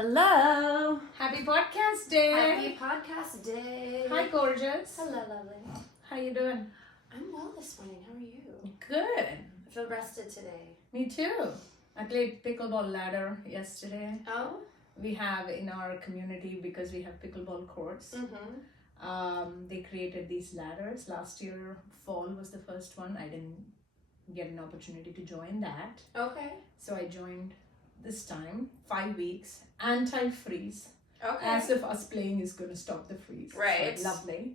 Hello. Happy podcast day. Happy podcast day. Hi, gorgeous. Hello, lovely. How you doing? I'm well this morning. How are you? Good. I feel rested today. Me too. I played pickleball ladder yesterday. Oh? We have in our community, because we have pickleball courts, they created these ladders. Last year, fall was the first one. I didn't get an opportunity to join that. Okay. So I joined this time, 5 weeks, anti-freeze. Okay. As if us playing is going to stop the freeze. Right. So lovely.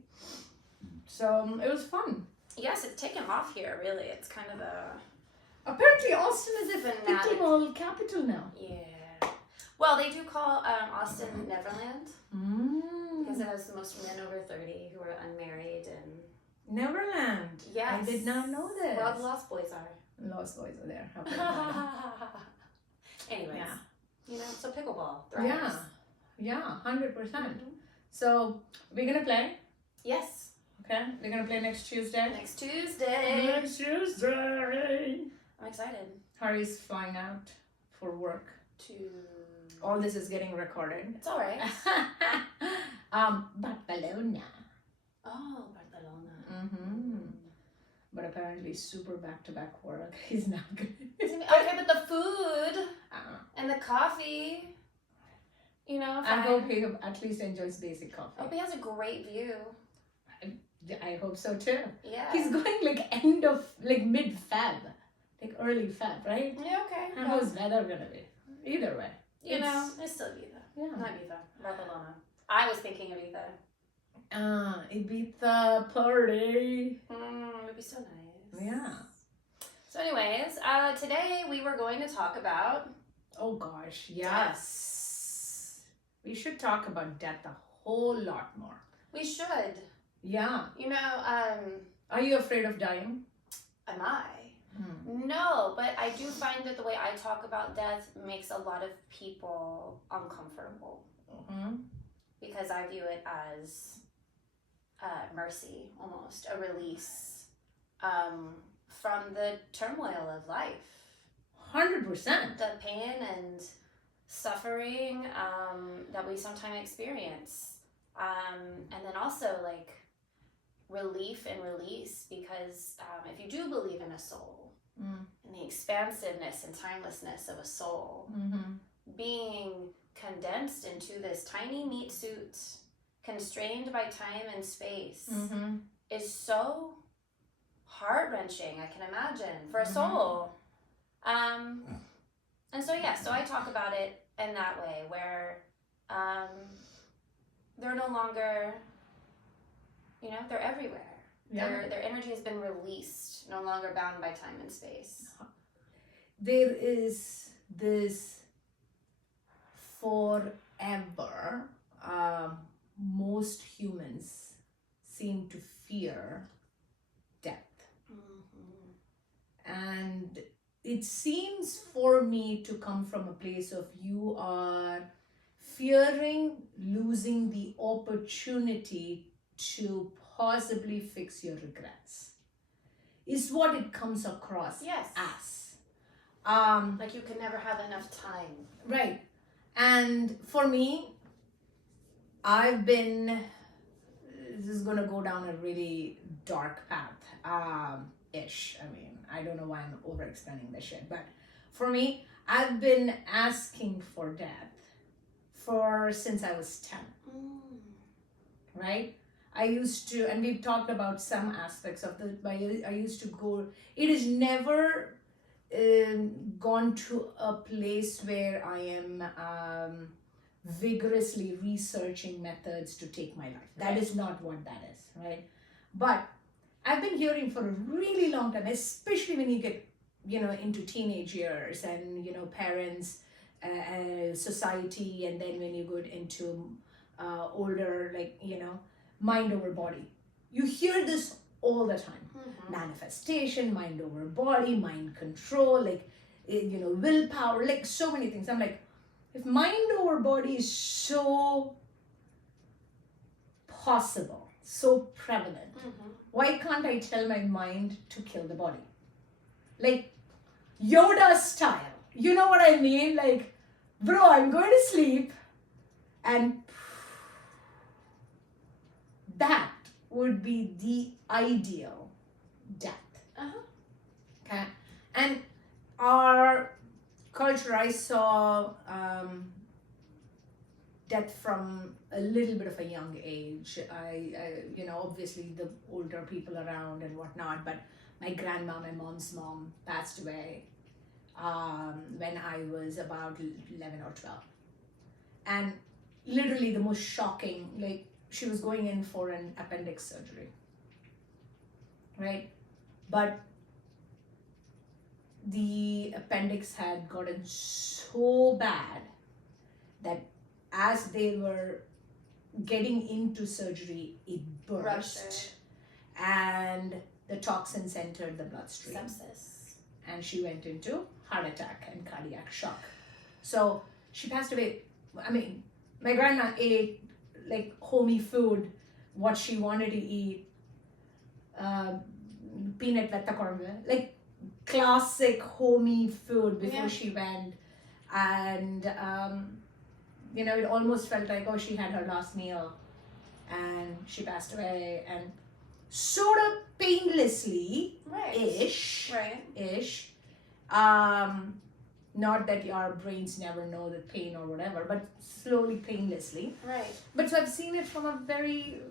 So it was fun. Yes, it's taken off here, really. It's kind of a... Apparently Austin is a Fanatic. pickleball capital now. Yeah. Well, they do call Austin Neverland because it Mm. has the most men over 30 who are unmarried and... Neverland. Yes. I did not know this. Well, the Lost Boys are. Lost boys are there. How about that? Anyways. Yeah. You know, so pickleball. Yeah. Thrives. Yeah, 100%. Mhm. So we're going to play. Yes. Okay. We're going to play next Tuesday. Next Tuesday. Next Tuesday. I'm excited Harry's flying out for work. to... All this is getting recorded. It's all right. Barcelona. Oh, Barcelona. Mm-hmm. But apparently super back-to-back work. He's not good. Okay, but the food Uh, and the coffee, you know, I fine. hope he at least enjoys basic coffee. I hope he has a great view. I hope so too. Yeah. He's going mid-Feb, like early Feb, right? Yeah, okay. And how's weather gonna be? Either way. You know, it's still Ibiza. Yeah. Not Ibiza, Barcelona. I was thinking Ibiza. Ibiza party. It would be so nice. Yeah. So anyways, today we were going to talk about... Oh gosh, yes. We should talk about death a whole lot more. We should. Yeah. You know, Are you afraid of dying? am I? No, but I do find that the way I talk about death makes a lot of people uncomfortable Mm-hmm. because I view it as mercy, almost a release from the turmoil of life, 100%. the pain and suffering that we sometimes experience, and then also like relief and release, because if you do believe in a soul and the expansiveness and timelessness of a soul Mm-hmm. being condensed into this tiny meat suit constrained by time and space Mm-hmm. is so heart-wrenching, I can imagine, for a soul. And so so I talk about it in that way, where they're no longer, you know, they're everywhere. Yeah. Their energy has been released, no longer bound by time and space. There is this forever. Most humans seem to fear death. And it seems for me to come from a place of you are fearing losing the opportunity to possibly fix your regrets, is what it comes across Yes. as. Like you can never have enough time. Right. And for me, I've been, this is going to go down a really dark path, ish. I mean, I don't know why I'm over explaining this shit, but for me, I've been asking for death since I was 10, right? I used to, and we've talked about some aspects of the, I used to go, it has never gone to a place where I am vigorously researching methods to take my life. That is not what that is, right? But I've been hearing for a really long time, especially when you get, you know, into teenage years and, you know, parents, society, and then when you go into older, like, you know, mind over body. You hear this all the time. Manifestation, mind over body, mind control, like, you know, willpower, like so many things. I'm like, if mind over body is so possible, so prevalent, why can't I tell my mind to kill the body? Like Yoda style. You know what I mean? Like, bro, I'm going to sleep, and that would be the ideal death. Uh-huh. Okay, and our culture, I saw death from a little bit of a young age. I obviously the older people around and whatnot, but my grandma, my mom's mom, passed away when I was about 11 or 12. And literally the most shocking, like she was going in for an appendix surgery, right? But the appendix had gotten so bad that as they were getting into surgery, it burst. Ruptured. And the toxins entered the bloodstream. Sepsis. And she went into heart attack and cardiac shock. So she passed away. I mean, my grandma ate like homey food, what she wanted to eat, peanut vetta korma, like classic homey food before she went. And it almost felt like, oh, she had her last meal and she passed away, and sort of painlessly ish. Not that our brains never know the pain or whatever, but slowly, painlessly. Right. But so I've seen it from a very,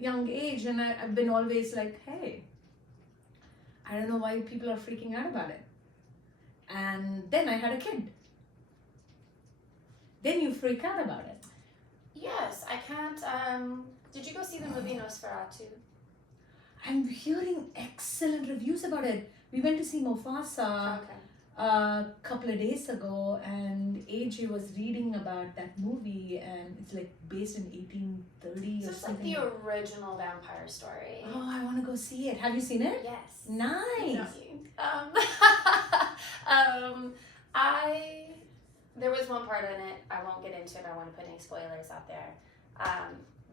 young age, and I've been always like, hey, I don't know why people are freaking out about it. And then I had a kid. Then you freak out about it. Yes, I can't. Did you go see the movie Nosferatu? I'm hearing excellent reviews about it. We went to see Mufasa Okay. a couple of days ago, and AJ was reading about that movie, and it's like based in 1830 So or it's like something. the original vampire story. Oh, I want to go see it. Have you seen it? Yes. Nice. There was one part in it, I won't get into it, I don't want to put any spoilers out there.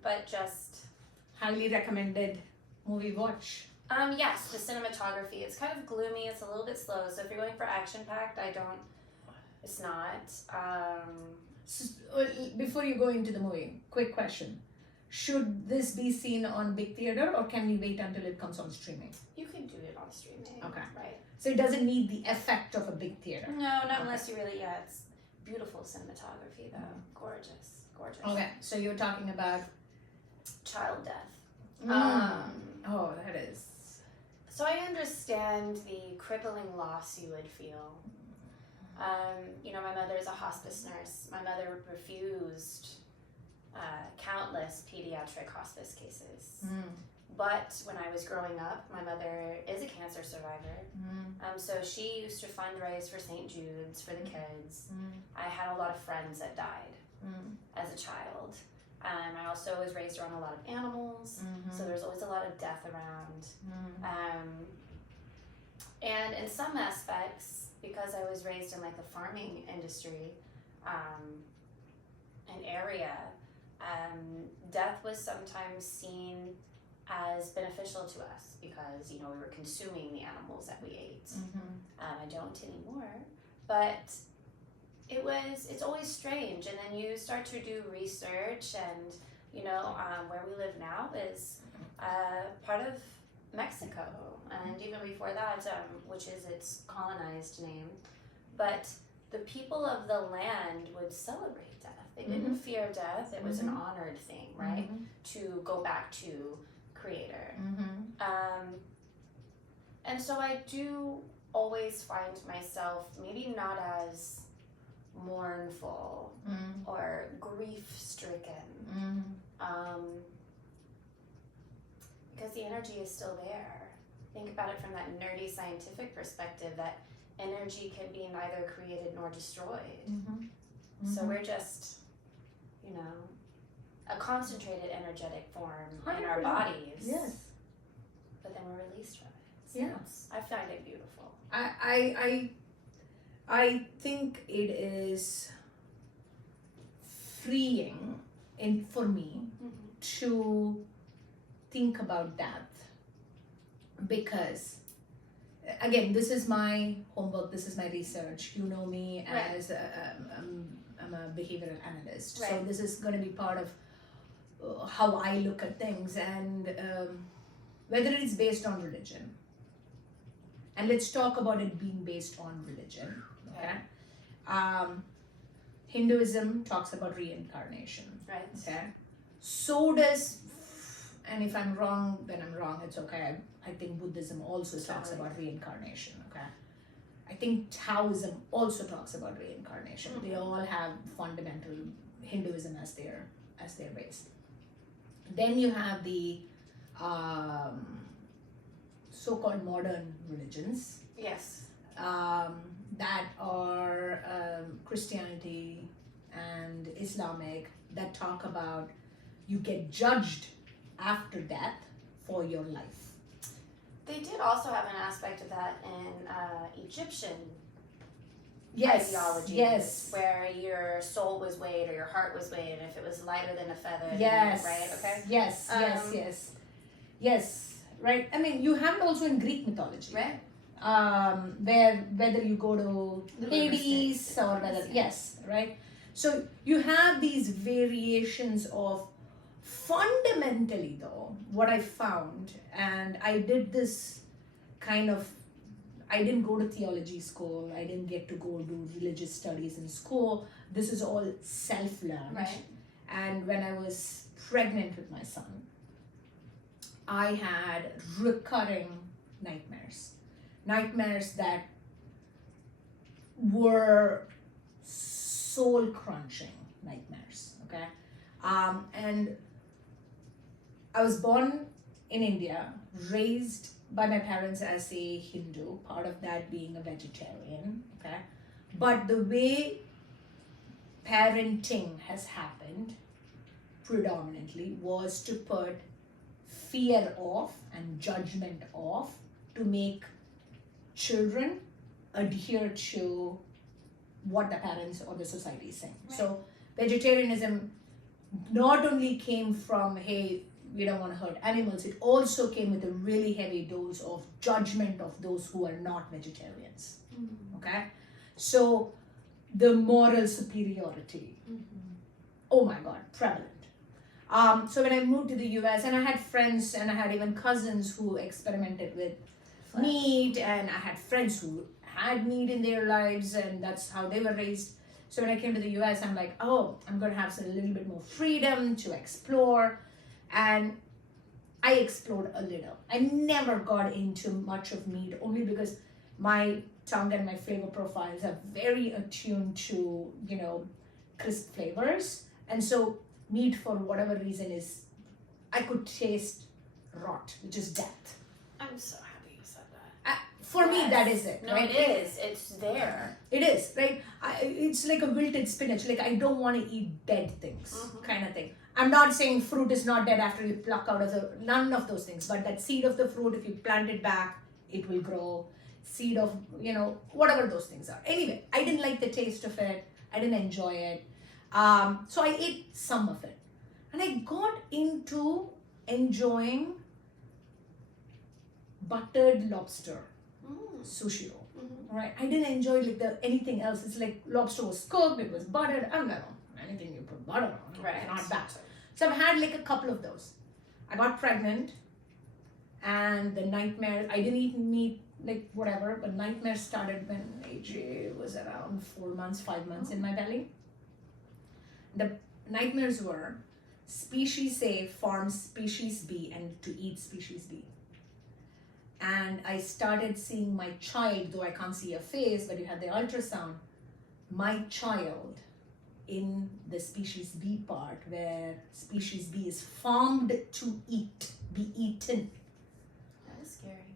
But just Highly recommended movie watch. yes, the cinematography, it's kind of gloomy, it's a little bit slow, so if you're going for action-packed, it's not. Before you go into the movie, quick question. Should this be seen on big theater, or can we wait until it comes on streaming? You can do it on streaming. Okay. Right. So it doesn't need the effect of a big theater. No, not unless you really, it's beautiful cinematography though. Gorgeous. Okay, so you're talking about Child death. oh, that is. So I understand the crippling loss you would feel. My mother is a hospice nurse. My mother refused countless pediatric hospice cases. But when I was growing up, my mother is a cancer survivor. So she used to fundraise for St. Jude's for the kids. I had a lot of friends that died as a child. I also was raised around a lot of animals, so there's always a lot of death around. And in some aspects, because I was raised in like the farming industry and area, death was sometimes seen as beneficial to us because we were consuming the animals that we ate. I don't anymore, but it's always strange. And then you start to do research, and where we live now is part of Mexico, and even before that, which is its colonized name. But the people of the land would celebrate death. They didn't fear death. It was an honored thing, right? To go back to Creator. And so I do always find myself maybe not as mournful or grief-stricken, because the energy is still there. Think about it from that nerdy scientific perspective, that energy can be neither created nor destroyed. So we're just, a concentrated energetic form in our 100%. bodies. Yes. But then we're released from it. So Yes. I find it beautiful. I think it is freeing for me to think about death, because again, this is my homework, this is my research. You know me Right. as I'm a behavioral analyst. So Right. this is going to be part of how I look at things, and whether it's based on religion. And let's talk about it being based on religion. Okay. Hinduism talks about reincarnation. Right. Okay. So does, and if I'm wrong, then I'm wrong. It's okay. I think Buddhism also talks Totally. about reincarnation. Okay. I think Taoism also talks about reincarnation. They Mhm. all have fundamental Hinduism as their base. Then you have the so-called modern religions Yes. that are Christianity and Islamic, that talk about you get judged after death for your life. They did also have an aspect of that in Egyptian Yes, ideology, yes, where your soul was weighed or your heart was weighed, and if it was lighter than a feather, then- yes, right? Okay. yes, yes, yes, yes. Right. I mean, you have it also in Greek mythology. Right. Where whether you go to The Hades Buddhistic or whether ones, yes, right. So you have these variations of, fundamentally though, what I found, and I did this kind of, I didn't go to theology school, I didn't get to go do religious studies in school. This is all self-learned. Right. And when I was pregnant with my son, I had recurring nightmares that were soul crunching nightmares. Okay. And I was born in India, raised by my parents as a Hindu, part of that being a vegetarian. Okay. But the way parenting has happened predominantly was to put fear off and judgment off, to make children adhere to what the parents or the society is saying. Right. So vegetarianism not only came from, hey, we don't want to hurt animals, it also came with a really heavy dose of judgment of those who are not vegetarians. Okay. So the moral superiority, oh my god, prevalent. So when I moved to the US, and I had friends and I had even cousins who experimented with meat, and I had friends who had meat in their lives, and that's how they were raised. So when I came to the US, I'm like, oh, I'm going to have a little bit more freedom to explore. And I explored a little. I never got into much of meat, only because my tongue and my flavor profiles are very attuned to, crisp flavors. And so meat, for whatever reason, I could taste rot, which is death. I'm so happy you said that. For me, Yes. that is it. No, right? it is. It's there. It is, right? It's like a wilted spinach. Like, I don't want to eat dead things, Mhm. kind of thing. I'm not saying fruit is not dead after you pluck out of none of those things. But that seed of the fruit, if you plant it back, it will grow. Seed of, whatever those things are. Anyway, I didn't like the taste of it. I didn't enjoy it. So I ate some of it. And I got into enjoying buttered lobster sushi roll. Right? I didn't enjoy anything else. It's like lobster was cooked, it was buttered. I don't know, anything you put butter on, Right. not that. So I've had a couple of those. I got pregnant, and the nightmare, I didn't eat meat, whatever, but nightmares started when AJ was around 4 months, 5 months in my belly. The nightmares were species A farms species B and to eat species B. And I started seeing my child, though I can't see a face, but you have the ultrasound, my child in the species B part, where species B is farmed to be eaten. That is scary.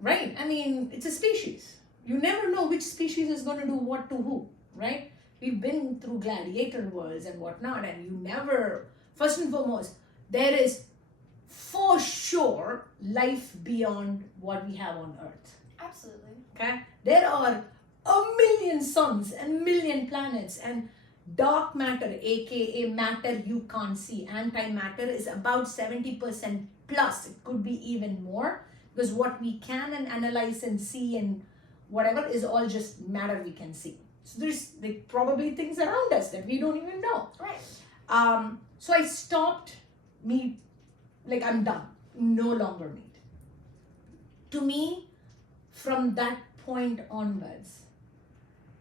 Right? I mean, it's a species. You never know which species is going to do what to who, right? We've been through gladiator worlds and whatnot, and you never, first and foremost, there is for sure life beyond what we have on Earth. Absolutely. Okay? There are a million suns and million planets, and dark matter, aka matter you can't see, antimatter, is about 70% plus. It could be even more, Because what we can and analyze and see and whatever is all just matter we can see. So there's like probably things around us that we don't even know. Right. So I stopped meat, like I'm done, no longer meat. To me, from that point onwards,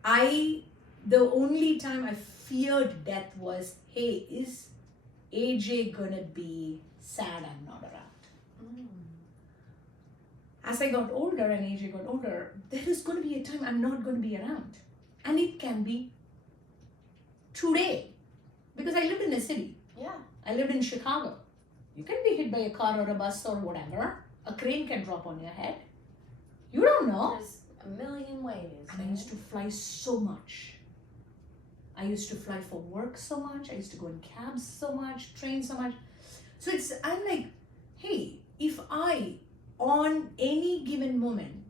the only time I feared death was, hey, is AJ gonna be sad I'm not around? As I got older and AJ got older, there is going to be a time I'm not going to be around. And it can be today. Because I lived in a city. Yeah. I lived in Chicago. You can be hit by a car or a bus or whatever. A crane can drop on your head. You don't know. There's a million ways. And I used to fly so much. I used to fly for work so much. I used to go in cabs so much, train so much. So I'm like, hey, if I, on any given moment,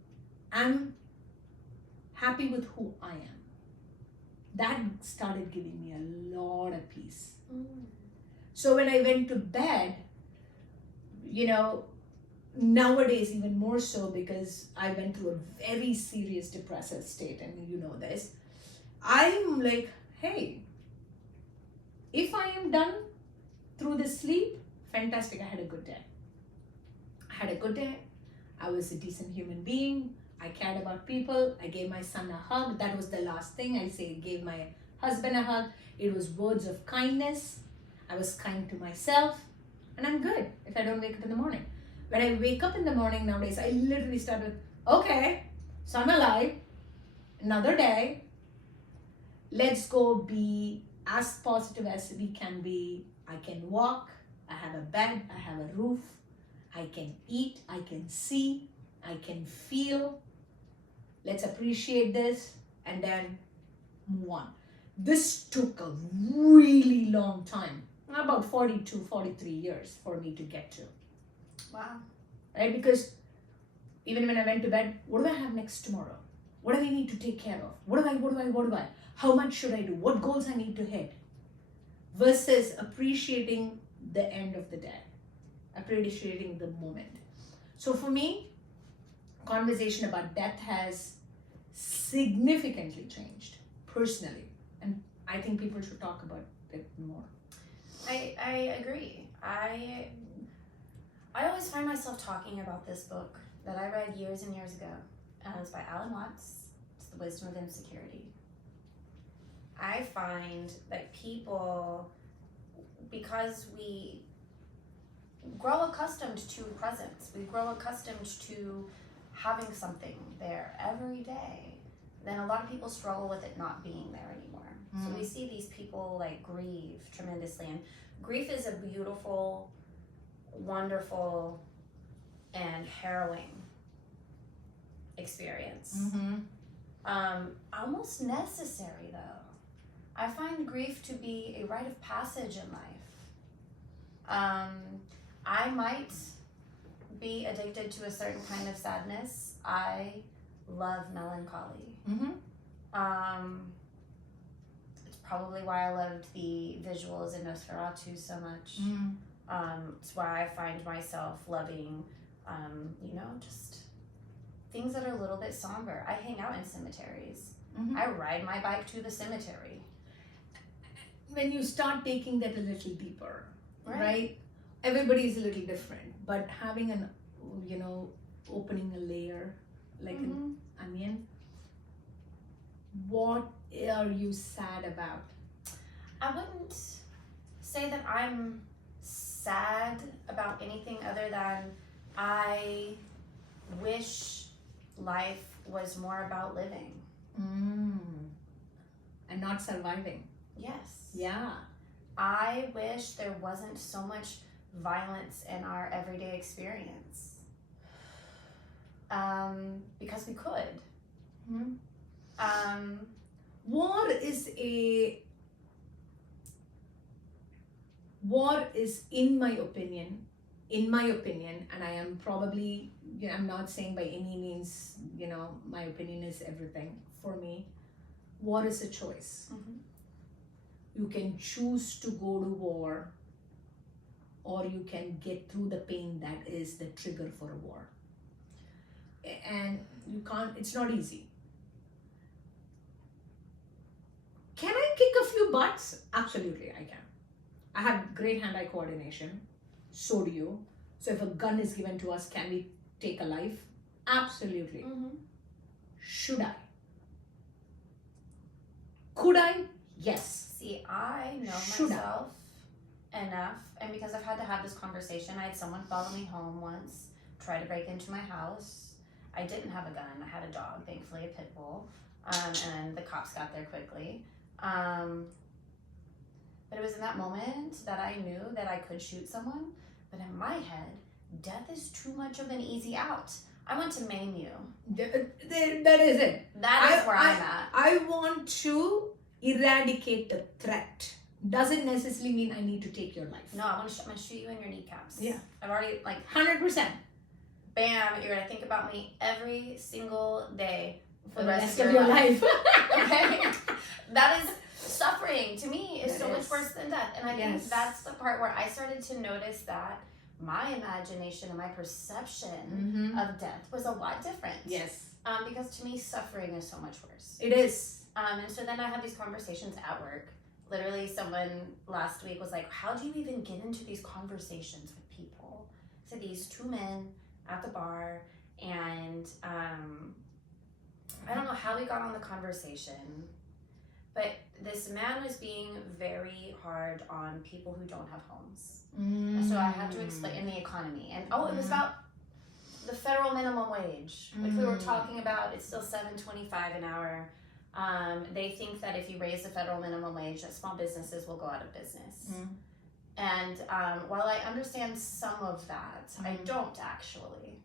I'm happy with who I am, that started giving me a lot of peace. So when I went to bed, nowadays even more so because I went through a very serious depressive state, and you know this, I'm like, hey, if I am done through the sleep, fantastic, I had a good day. I was a decent human being. I cared about people. I gave my son a hug. That was the last thing I gave my husband a hug. It was words of kindness. I was kind to myself, and I'm good if I don't wake up in the morning. When I wake up in the morning nowadays, I literally start with, okay, so I'm alive, another day. Let's go be as positive as we can be. I can walk. I have a bed. I have a roof. I can eat. I can see. I can feel. Let's appreciate this and then move on. This took a really long time, about 42, 43 years for me to get to. Wow. Right? Because even when I went to bed, what do I have next tomorrow? What do I need to take care of? What do I? How much should I do? What goals I need to hit? Versus appreciating the end of the day, appreciating the moment. So for me, conversation about death has significantly changed personally, and I think people should talk about it more. I agree. I always find myself talking about this book that I read years and years ago. It's by Alan Watts. It's The Wisdom of Insecurity. I find that people, because we grow accustomed to presence, we grow accustomed to having something there every day, then a lot of people struggle with it not being there anymore. So we see these people like grieve tremendously, and grief is a beautiful, wonderful, and harrowing experience. Almost necessary though. I find grief to be a rite of passage in life. I might be addicted to a certain kind of sadness. I love melancholy. It's probably why I loved the visuals in Nosferatu so much. It's why I find myself loving, just things that are a little bit somber. I hang out in cemeteries. I ride my bike to the cemetery. When you start taking that a little deeper, right? Everybody is a little different, but having an, opening a layer like an onion, what are you sad about? I wouldn't say that I'm sad about anything other than I wish life was more about living. And not surviving. Yes. Yeah. I wish there wasn't so much violence in our everyday experience. Because we could. War is, in my opinion, and I am probably, I'm not saying by any means, my opinion is everything. For me, war is a choice. You can choose to go to war, or you can get through the pain that is the trigger for a war. and you can't, it's not easy. Can I kick a few butts? Absolutely, I can. I have great hand-eye coordination. So do you. So if a gun is given to us, can we take a life? Absolutely. Should I? Could I? Yes. See, I know Should I? myself enough, and because I've had to have this conversation, I had someone follow me home once, try to break into my house. I didn't have a gun. I had a dog, thankfully a pit bull, and the cops got there quickly. But it was in that moment that I knew that I could shoot someone, but in my head, death is too much of an easy out. I want to maim you. That is it. That is where I'm at. I want to eradicate the threat. Doesn't necessarily mean I need to take your life. No, I'm gonna shoot you in your kneecaps. Yeah. I've already, like, 100%. bam, you're gonna think about me every single day For the rest of your life. Okay? That is suffering to me is That so much is. worse than death. And I Yes. think that's the part where I started to notice that my imagination and my perception of death was a lot different. Yes. Because to me, suffering is so much worse. It is. And so then I had these conversations at work. Literally, someone last week was like, how do you even get into these conversations with people? So these two men at the bar, and I don't know how we got on the conversation, but this man was being very hard on people who don't have homes. So I had to explain in the economy, and it was about the federal minimum wage, which we were talking about. It's still $7.25 an hour. They think that if you raise the federal minimum wage, that small businesses will go out of business. And while I understand some of that, I don't actually,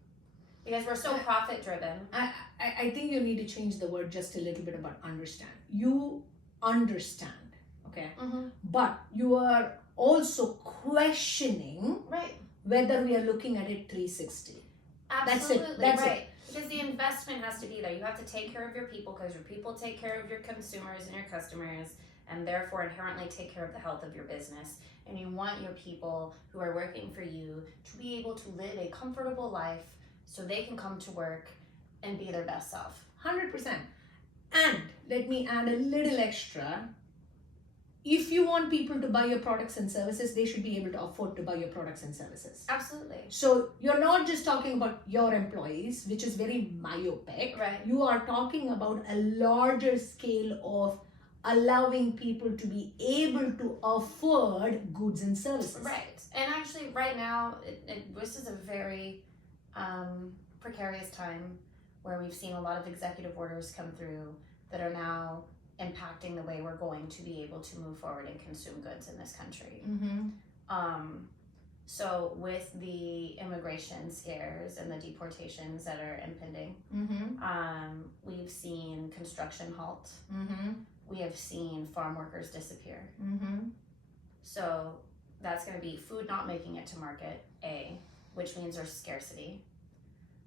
because we're so profit driven. I think you need to change the word just a little bit about understand. You understand, okay? But you are also questioning Right. whether we are looking at it 360. Absolutely. That's right. it. Because the investment has to be there. You have to take care of your people, because your people take care of your consumers and your customers, and therefore inherently take care of the health of your business. And you want your people who are working for you to be able to live a comfortable life so they can come to work and be their best self. 100%. And let me add a little extra. If you want people to buy your products and services, they should be able to afford to buy your products and services. Absolutely. So you're not just talking about your employees, which is very myopic. Right. You are talking about a larger scale of allowing people to be able to afford goods and services. Right. And actually, right now, this is a very precarious time where we've seen a lot of executive orders come through that are now impacting the way we're going to be able to move forward and consume goods in this country. So with the immigration scares and the deportations that are impending, we've seen construction halt. We have seen farm workers disappear. So that's going to be food not making it to market, which means there's scarcity.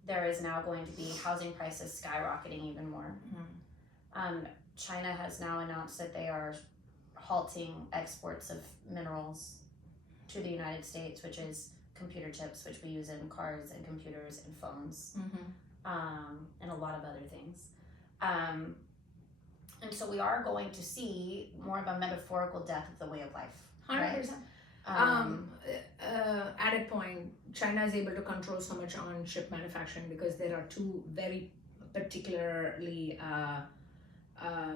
There is now going to be housing prices skyrocketing even more. China has now announced that they are halting exports of minerals to the United States, which is computer chips, which we use in cars and computers and phones, and a lot of other things. And so we are going to see more of a metaphorical death of the way of life. 100%. Right? Added point, China is able to control so much on chip manufacturing because there are two very particularly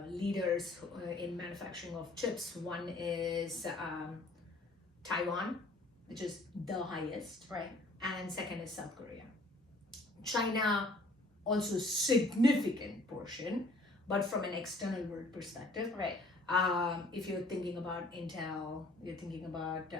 leaders in manufacturing of chips. One is Taiwan, which is the highest, Right. and second is South Korea. China also significant portion, but from an external world perspective. Right. If you're thinking about Intel, you're thinking about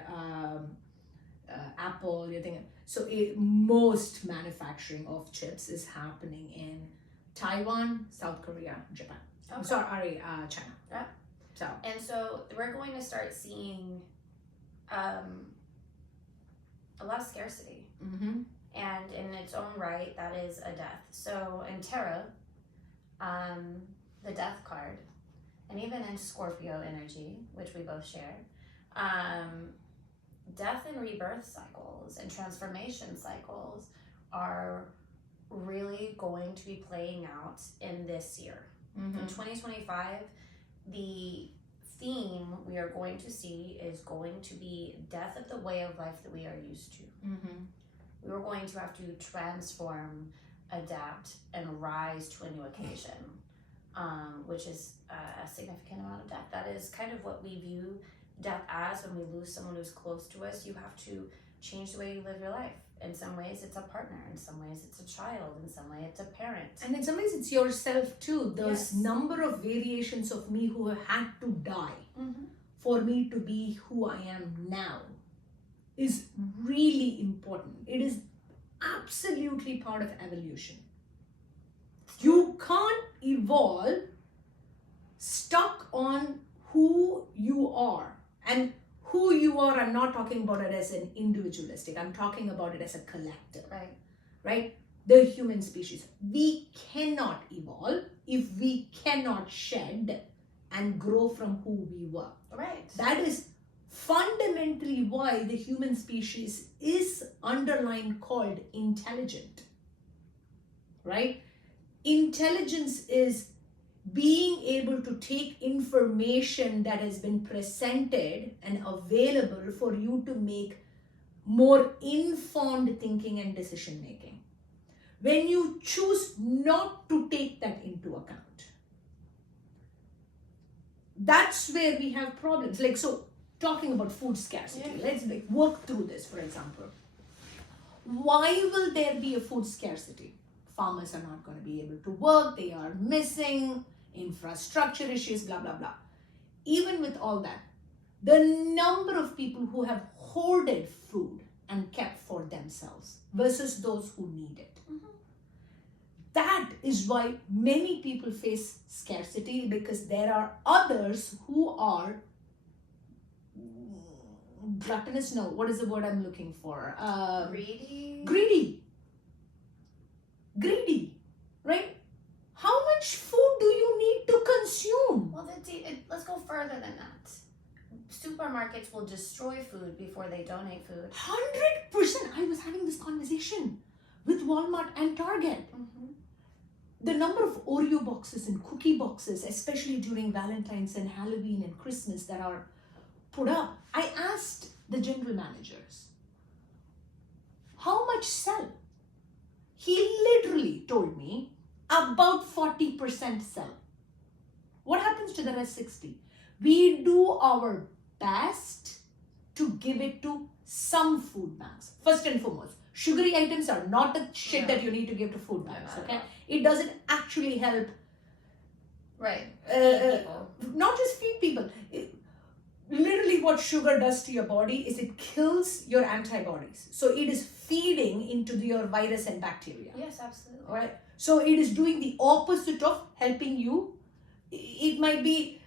Apple, you're thinking, so most manufacturing of chips is happening in Taiwan, South Korea, Japan. Okay. Sorry, China. Yeah. So. And so we're going to start seeing a lot of scarcity. And in its own right, that is a death. So in tarot, the death card, and even in Scorpio energy, which we both share, death and rebirth cycles and transformation cycles are really going to be playing out in this year. Mm-hmm. In 2025, the theme we are going to see is going to be death of the way of life that we are used to. Mm-hmm. We are going to have to transform, adapt, and rise to a new occasion, which is a significant amount of death. That is kind of what we view death as when we lose someone who's close to us. You have to change the way you live your life. In some ways, it's a partner. In some ways, it's a child. In some way, it's a parent. And in some ways, it's yourself too. Those Yes. number of variations of me who have had to die Mm-hmm. for me to be who I am now is really important. It is absolutely part of evolution. You can't evolve stuck on who you are. And who you are, I'm not talking about it as an individualistic, I'm talking about it as a collective. Right. Right? The human species. We cannot evolve if we cannot shed and grow from who we were. Right. That is fundamentally why the human species is underlined called intelligent. Right? Intelligence is being able to take information that has been presented and available for you to make more informed thinking and decision making. When you choose not to take that into account, that's where we have problems. Like, so talking about food scarcity, Yeah. let's work through this, for example. Why will there be a food scarcity? Farmers are not going to be able to work, they are missing infrastructure issues, blah, blah, blah. Even with all that, the number of people who have hoarded food and kept for themselves versus those who need it. Mm-hmm. That is why many people face scarcity, because there are others who are gluttonous. No, what is the word I'm looking for? Greedy. Greedy, right? How much food do you need to consume? Well, let's go further than that. Supermarkets will destroy food before they donate food. 100%. I was having this conversation with Walmart and Target. Mm-hmm. The number of Oreo boxes and cookie boxes, especially during Valentine's and Halloween and Christmas, that are put up. I asked the general managers, how much sell? He literally told me about 40% sell. What happens to the rest 60? We do our best to give it to some food banks. First and foremost, sugary items are not the shit that you need to give to food banks, okay? It doesn't actually help. Right. Feed people. Not just feed people. Literally what sugar does to your body is it kills your antibodies. So it is feeding into your virus and bacteria. Yes, absolutely. All right. So it is doing the opposite of helping you. It might be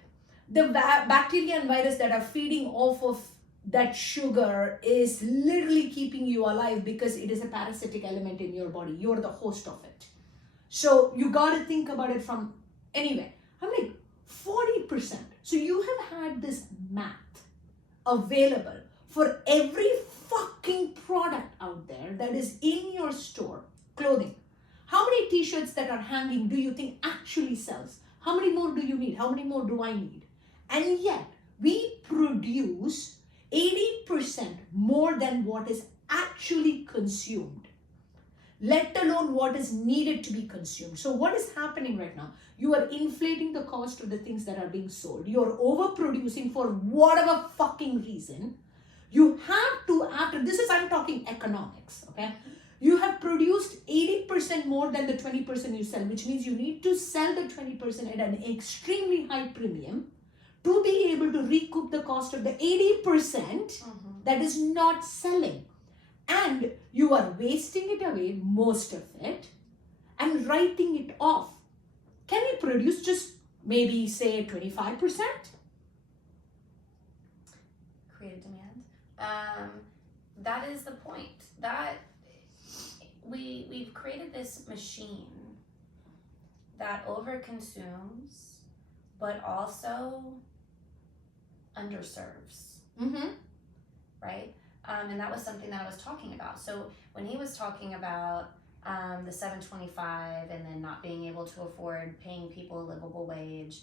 the bacteria and virus that are feeding off of that sugar is literally keeping you alive because it is a parasitic element in your body. You're the host of it. So you got to think about it from anyway. I'm like 40%. So you have had this math available for every fucking product out there that is in your store. Clothing. How many t-shirts that are hanging do you think actually sells? How many more do you need? How many more do I need? And yet we produce 80% more than what is actually consumed, let alone what is needed to be consumed. So what is happening right now? You are inflating the cost of the things that are being sold. You're overproducing for whatever fucking reason. You have to, I'm talking economics, okay? You have produced 80% more than the 20% you sell, which means you need to sell the 20% at an extremely high premium to be able to recoup the cost of the 80% that is not selling. And you are wasting it away, most of it, and writing it off. Can we produce just maybe say 25%? Creative demand. That is the point. That we've created this machine that overconsumes, but also underserves. Mm-hmm. Right? And that was something that I was talking about. So when he was talking about the 725, and then not being able to afford paying people a livable wage.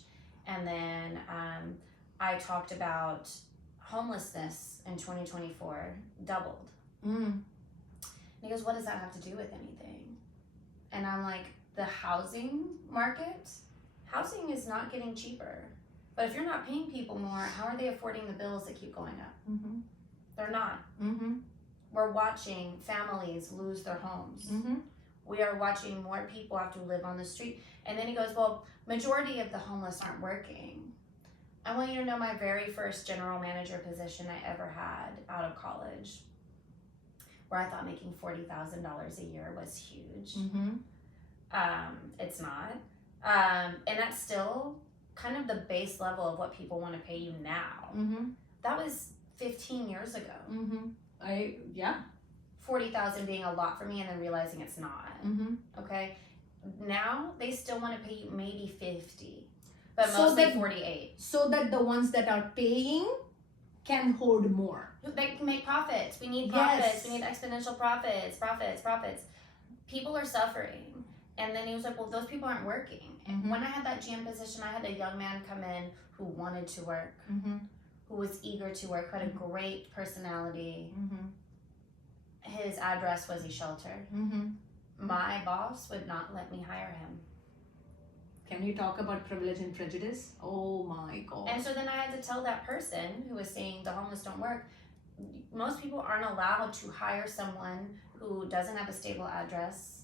And then I talked about homelessness in 2024 doubled. And he goes, what does that have to do with anything? And I'm like, the housing market, housing is not getting cheaper. But if you're not paying people more, how are they affording the bills that keep going up? They're not. We're watching families lose their homes. We are watching more people have to live on the street. And then he goes, well, majority of the homeless aren't working. I want you to know my very first general manager position I ever had out of college, where I thought making $40,000 a year was huge. It's not. And that's still kind of the base level of what people want to pay you now. That was 15 years ago. 40,000 being a lot for me, and then realizing it's not. Okay. Now they still want to pay you maybe 50, but So mostly that- 48. So that the ones that are paying can hold more. They can make profits. We need Yes. profits. We need exponential profits. People are suffering. And then he was like, well, those people aren't working. And when I had that GM position, I had a young man come in who wanted to work, who was eager to work, who had a great personality. His address was a shelter. My boss would not let me hire him. Can you talk about privilege and prejudice? Oh my God. And so then I had to tell that person who was saying the homeless don't work, most people aren't allowed to hire someone who doesn't have a stable address.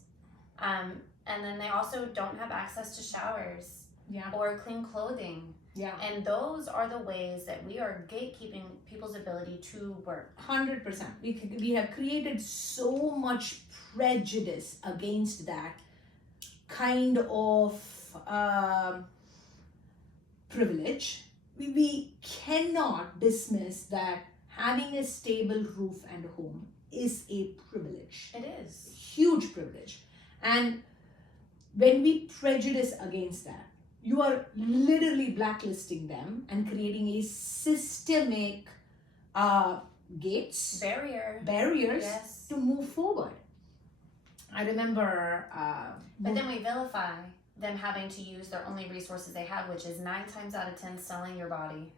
And then they also don't have access to showers or clean clothing. And those are the ways that we are gatekeeping people's ability to work. 100%. We have created so much prejudice against that kind of privilege. We cannot dismiss that having a stable roof and home is a privilege. It is. Huge privilege. And when we prejudice against that, you are literally blacklisting them and creating a systemic barriers Yes. to move forward. I remember But then we vilify them having to use their only resources they have, which is 9 times out of 10 selling your body.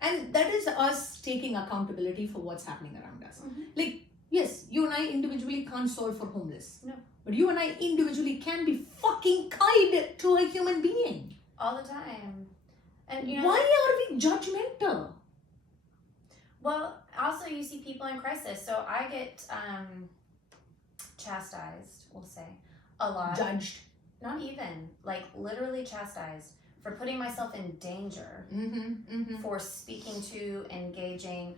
and that is us taking accountability for what's happening around us. Like, yes, you and I individually can't solve for homeless. No. But you and I individually can be fucking kind to a human being. All the time. And you know, why are we judgmental? well, also you see people in crisis. So I get chastised, we'll say, a lot. Judged. Not even, like literally chastised for putting myself in danger, for speaking to, engaging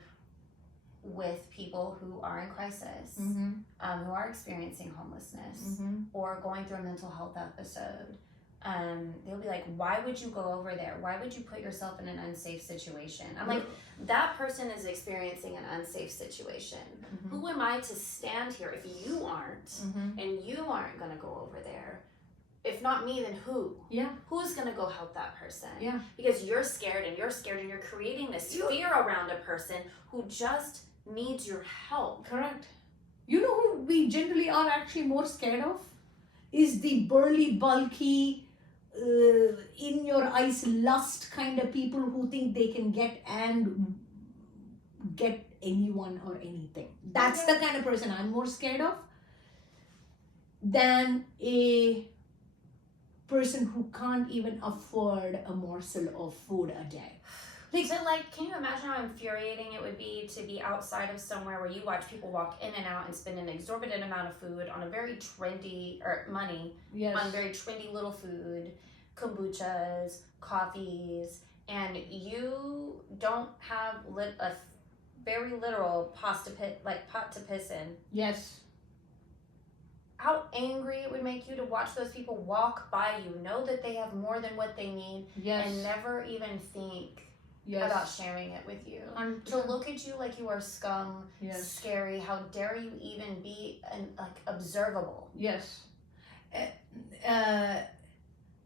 with people who are in crisis, who are experiencing homelessness or going through a mental health episode. They'll be like, why would you go over there? Why would you put yourself in an unsafe situation? I'm like, that person is experiencing an unsafe situation. Who am I to stand here if you aren't, and you aren't going to go over there? If not me, then who? Who's going to go help that person? Because you're scared and you're creating this fear around a person who just needs your help. Correct. You know who we generally are actually more scared of? Is the burly, bulky, in your eyes lust kind of people who think they can get anyone or anything. That's the kind of person I'm more scared of than a person who can't even afford a morsel of food a day. Can you imagine how infuriating it would be to be outside of somewhere where you watch people walk in and out and spend an exorbitant amount of food on a very trendy, or money, on very trendy little food, kombuchas, coffees, and you don't have a very literal pot to piss in. Yes. How angry it would make you to watch those people walk by you, know that they have more than what they need, and never even think about sharing it with you. To look at you like you are scum, scary. How dare you even be observable? Yes.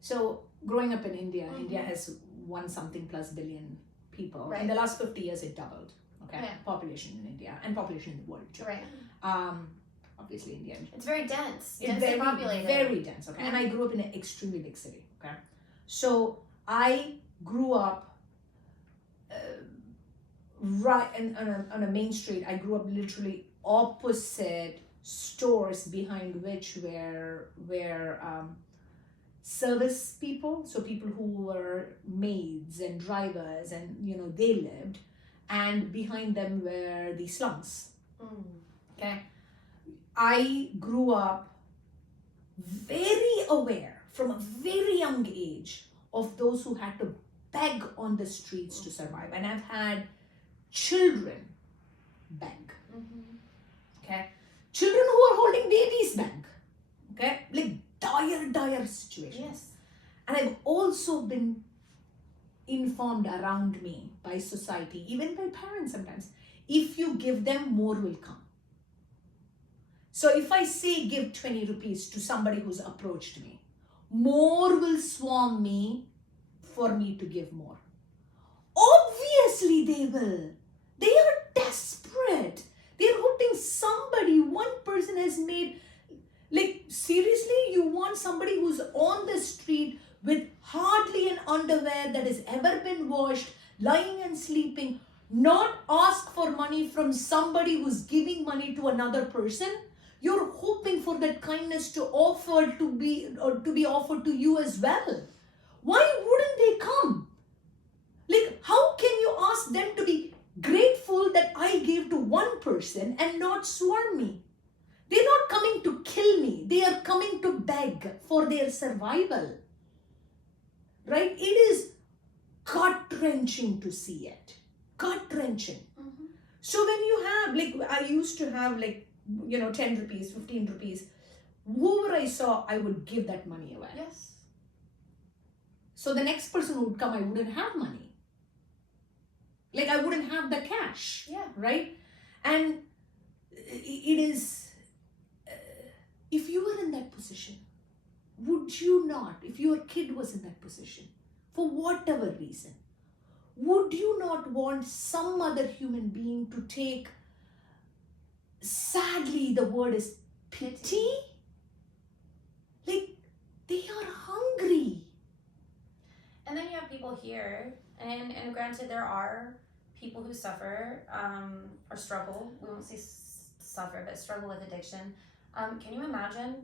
So growing up in India, India has 1-something plus billion people. Right. In the last 50 years, it doubled. Okay, Yeah. population in India and population in the world too. Right. obviously India. It's very dense. It's Densely very, populated. very dense. Okay, and I grew up in an extremely big city. Okay, so I grew up right on a main street. I grew up literally opposite stores behind which were service people, so people who were maids and drivers, and they lived, and behind them were the slums. Okay, I grew up very aware from a very young age of those who had to beg on the streets to survive, and I've had children beg. Okay, children who are holding babies beg. Okay, like dire situations. Yes. And I've also been informed around me by society, even by parents sometimes, if you give them, more will come. So if I say give 20 rupees to somebody who's approached me, more will swarm me for me to give more. Obviously they will. They are desperate. They're hoping somebody, one person has made, like seriously, you want somebody who's on the street with hardly an underwear that has ever been washed, lying and sleeping, not ask for money from somebody who's giving money to another person. You're hoping for that kindness to be offered to you as well. Why wouldn't they come? Like, how can you ask them to be grateful that I gave to one person and not swarm me? They're not coming to kill me. They are coming to beg for their survival. Right? It is gut-wrenching to see it. Gut-wrenching. So when you have, like, I used to have 10 rupees, 15 rupees. Whoever I saw, I would give that money away. Yes. So the next person who would come, I wouldn't have money. Like, I wouldn't have the cash. Yeah. Right? And it is, if you were in that position, would you not, if your kid was in that position, for whatever reason, would you not want some other human being to take, sadly the word is pity? Like, they are hungry. And then you have people here, and granted there are people who suffer or struggle, we won't say suffer, but struggle with addiction. Can you imagine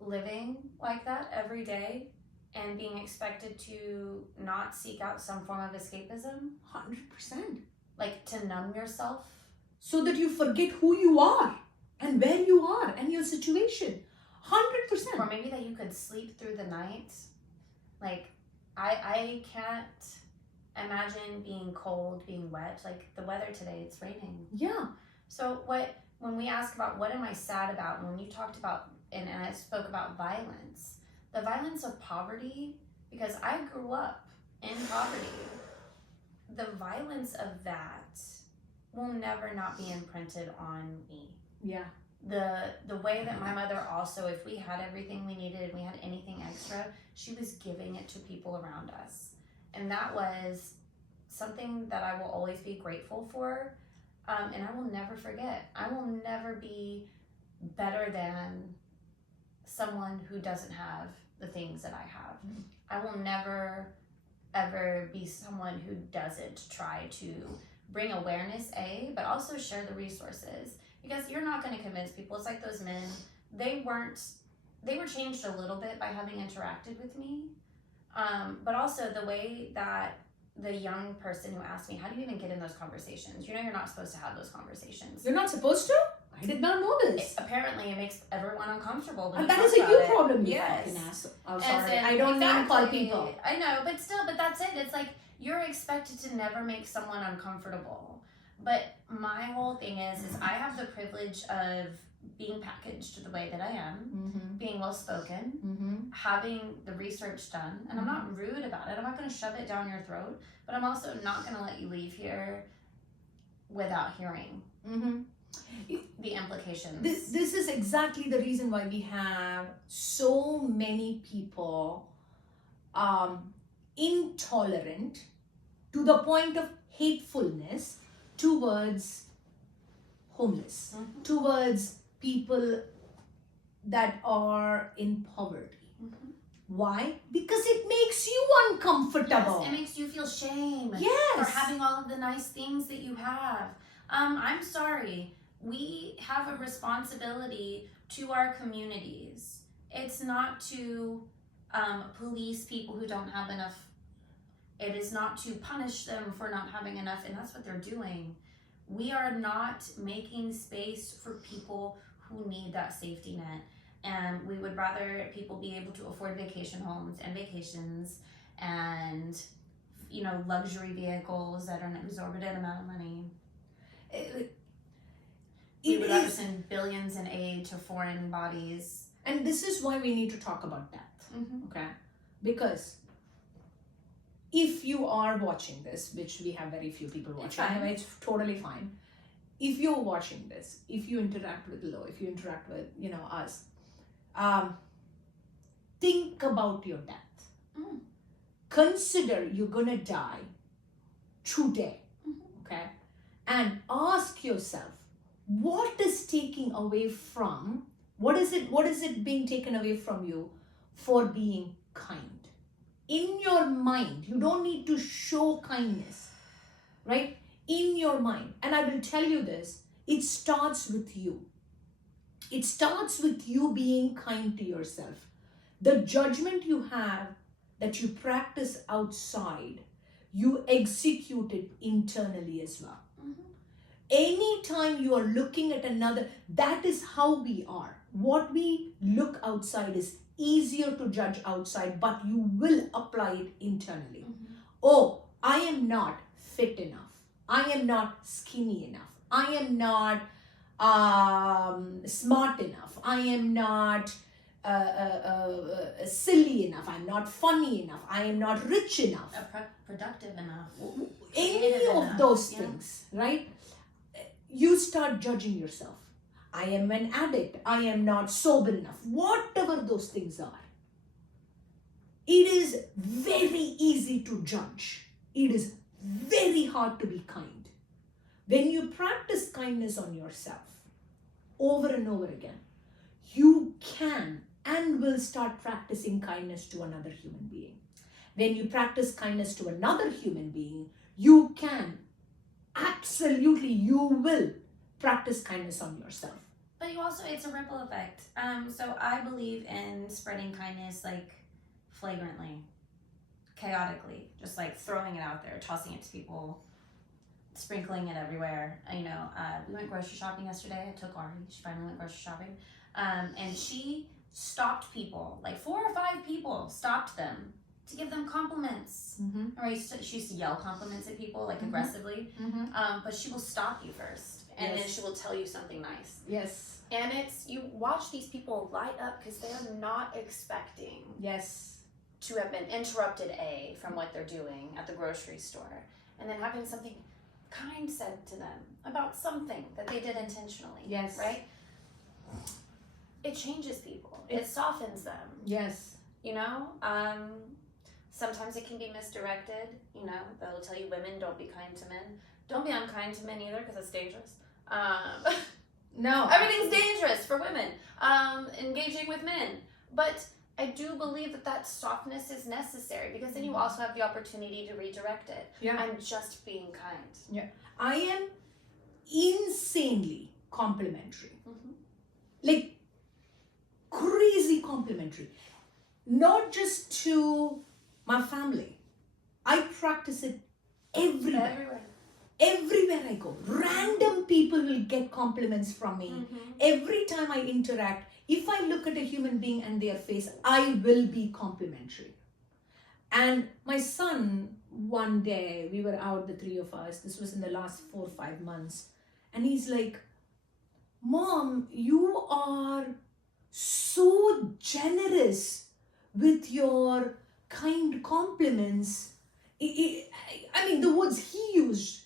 living like that every day and being expected to not seek out some form of escapism? 100%. Like to numb yourself? So that you forget who you are and where you are and your situation. 100%. Or maybe that you could sleep through the night. Like, I can't imagine being cold, being wet. Like the weather today, it's raining. Yeah. So when we ask about what am I sad about, and when you talked about, and I spoke about violence, the violence of poverty, because I grew up in poverty, the violence of that will never not be imprinted on me. Yeah. The way that my mother also, if we had everything we needed and we had anything extra, she was giving it to people around us. And that was something that I will always be grateful for. And I will never forget. I will never be better than someone who doesn't have the things that I have. I will never, ever be someone who doesn't try to bring awareness, but also share the resources. Because you're not going to convince people. It's like those men, they were changed a little bit by having interacted with me. But also the way that the young person who asked me, how do you even get in those conversations? You're not supposed to have those conversations. You're not supposed to? I did not know this. Apparently, it makes everyone uncomfortable. And that is a you about problem, you yes. fucking asshole. Oh, And sorry. so- I don't name call exactly. people. I know, but that's it. It's like you're expected to never make someone uncomfortable. But my whole thing is I have the privilege of being packaged the way that I am, being well spoken, having the research done, and I'm not rude about it. I'm not going to shove it down your throat, but I'm also not going to let you leave here without hearing the implications. This is exactly the reason why we have so many people intolerant to the point of hatefulness towards homeless, towards people that are in poverty. Why? Because it makes you uncomfortable. Yes, it makes you feel shame Yes. for having all of the nice things that you have. I'm sorry. We have a responsibility to our communities. It's not to police people who don't have enough. It is not to punish them for not having enough, and that's what they're doing. We are not making space for people who need that safety net. And we would rather people be able to afford vacation homes and vacations and, luxury vehicles that are an exorbitant amount of money. We would rather send billions in aid to foreign bodies. And this is why we need to talk about death, okay? Because if you are watching this, which we have very few people watching, it's totally fine. If you're watching this, if you interact with Lo, if you interact with, us, think about your death. Consider you're gonna die today, okay? And ask yourself, what is it being taken away from you for being kind? In your mind, you don't need to show kindness, right? In your mind. And I will tell you this, it starts with you. It starts with you being kind to yourself. The judgment you have that you practice outside, you execute it internally as well. Anytime you are looking at another, that is how we are. What we look outside is easier to judge outside, but you will apply it internally. Oh, I am not fit enough. I am not skinny enough. I am not smart enough. I am not silly enough. I'm not funny enough. I am not rich enough. Productive enough. Any of those things, right? You start judging yourself. I am an addict. I am not sober enough. Whatever those things are. It is very easy to judge. It is very hard to be kind. When you practice kindness on yourself over and over again, you can and will start practicing kindness to another human being. When you practice kindness to another human being, you can, absolutely, you will practice kindness on yourself. But you also, it's a ripple effect. So I believe in spreading kindness like flagrantly, chaotically, just like throwing it out there, tossing it to people, sprinkling it everywhere. We went grocery shopping yesterday. I took Ari. She finally went grocery shopping. And she stopped people, like 4 or 5 people stopped them to give them compliments. Or she used to yell compliments at people, like aggressively. But she will stop you first. And then she will tell you something nice. Yes. And you watch these people light up because they are not expecting to have been interrupted from what they're doing at the grocery store. And then having something kind said to them about something that they did intentionally. Yes. Right? It changes people. It softens them. Yes. Sometimes it can be misdirected. They'll tell you women don't be kind to men. Don't be unkind to men either because it's dangerous. No. Everything's dangerous for women. Engaging with men. But I do believe that softness is necessary because then you also have the opportunity to redirect it. I'm just being kind. Yeah. I am insanely complimentary. Like crazy complimentary. Not just to my family. I practice it everywhere. Everywhere I go. Random people will get compliments from me. Every time I interact, if I look at a human being and their face, I will be complimentary. And my son, one day, we were out, the 3 of us, this was in the last 4 or 5 months, and he's like, Mom, you are so generous with your kind compliments. I mean, the words he used,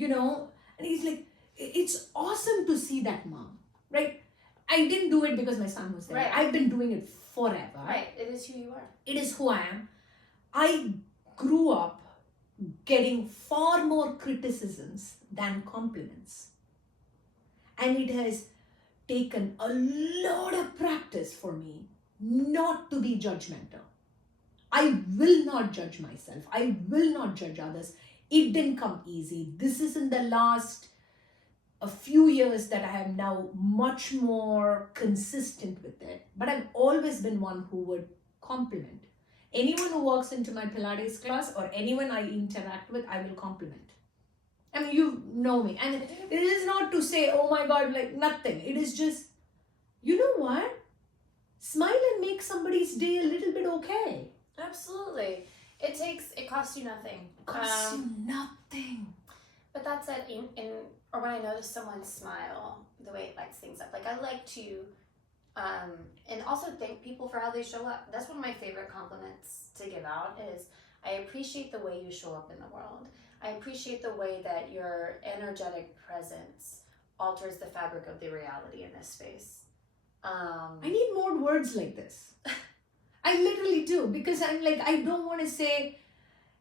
and he's like, it's awesome to see that, Mom, right? I didn't do it because my son was there. Right. I've been doing it forever. Right, it is who you are. It is who I am. I grew up getting far more criticisms than compliments. And it has taken a lot of practice for me not to be judgmental. I will not judge myself. I will not judge others. It didn't come easy. This is in the last a few years that I am now much more consistent with it. But I've always been one who would compliment. Anyone who walks into my Pilates class or anyone I interact with, I will compliment. I mean, you know me. And it is not to say, oh my God, like nothing. It is just, you know what? Smile and make somebody's day a little bit okay. Absolutely. It costs you nothing. Costs you nothing. But that's it. Or when I notice someone smile, the way it lights things up. Like I like to, and also thank people for how they show up. That's one of my favorite compliments to give out is I appreciate the way you show up in the world. I appreciate the way that your energetic presence alters the fabric of the reality in this space. I need more words like this. I literally do, because I'm like, I don't want to say,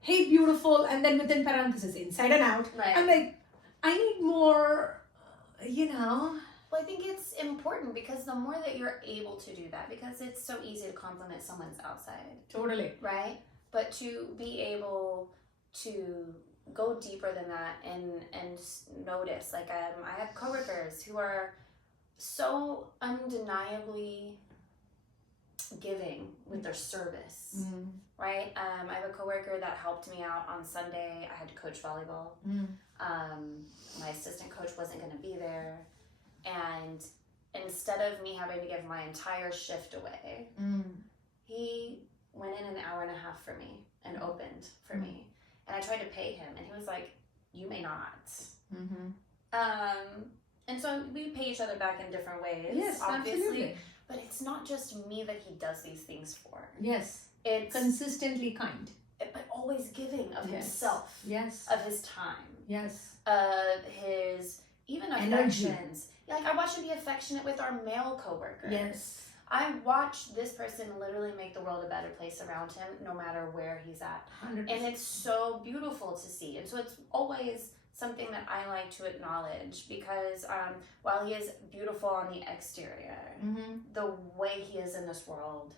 hey, beautiful, and then within parentheses, inside and out. Right. I'm like, I need more, you know. Well, I think it's important because the more that you're able to do that, because it's so easy to compliment someone's outside. Totally. Right? But to be able to go deeper than that and notice, like I have coworkers who are so undeniably giving with their service, right? I have a coworker that helped me out on Sunday. I had to coach volleyball. My assistant coach wasn't going to be there, and instead of me having to give my entire shift away, he went in an hour and a half for me and opened for me, and I tried to pay him, and he was like, "You may not." And so we pay each other back in different ways. Yes, obviously. absolutely. But it's not just me that he does these things for. Yes. It's consistently kind. But always giving of himself. Yes. Of his time. Yes. Of his even affections. Like I watch him be affectionate with our male coworkers. Yes. I watch this person literally make the world a better place around him, no matter where he's at. 100%. And it's so beautiful to see. And so it's always something that I like to acknowledge because while he is beautiful on the exterior, the way he is in this world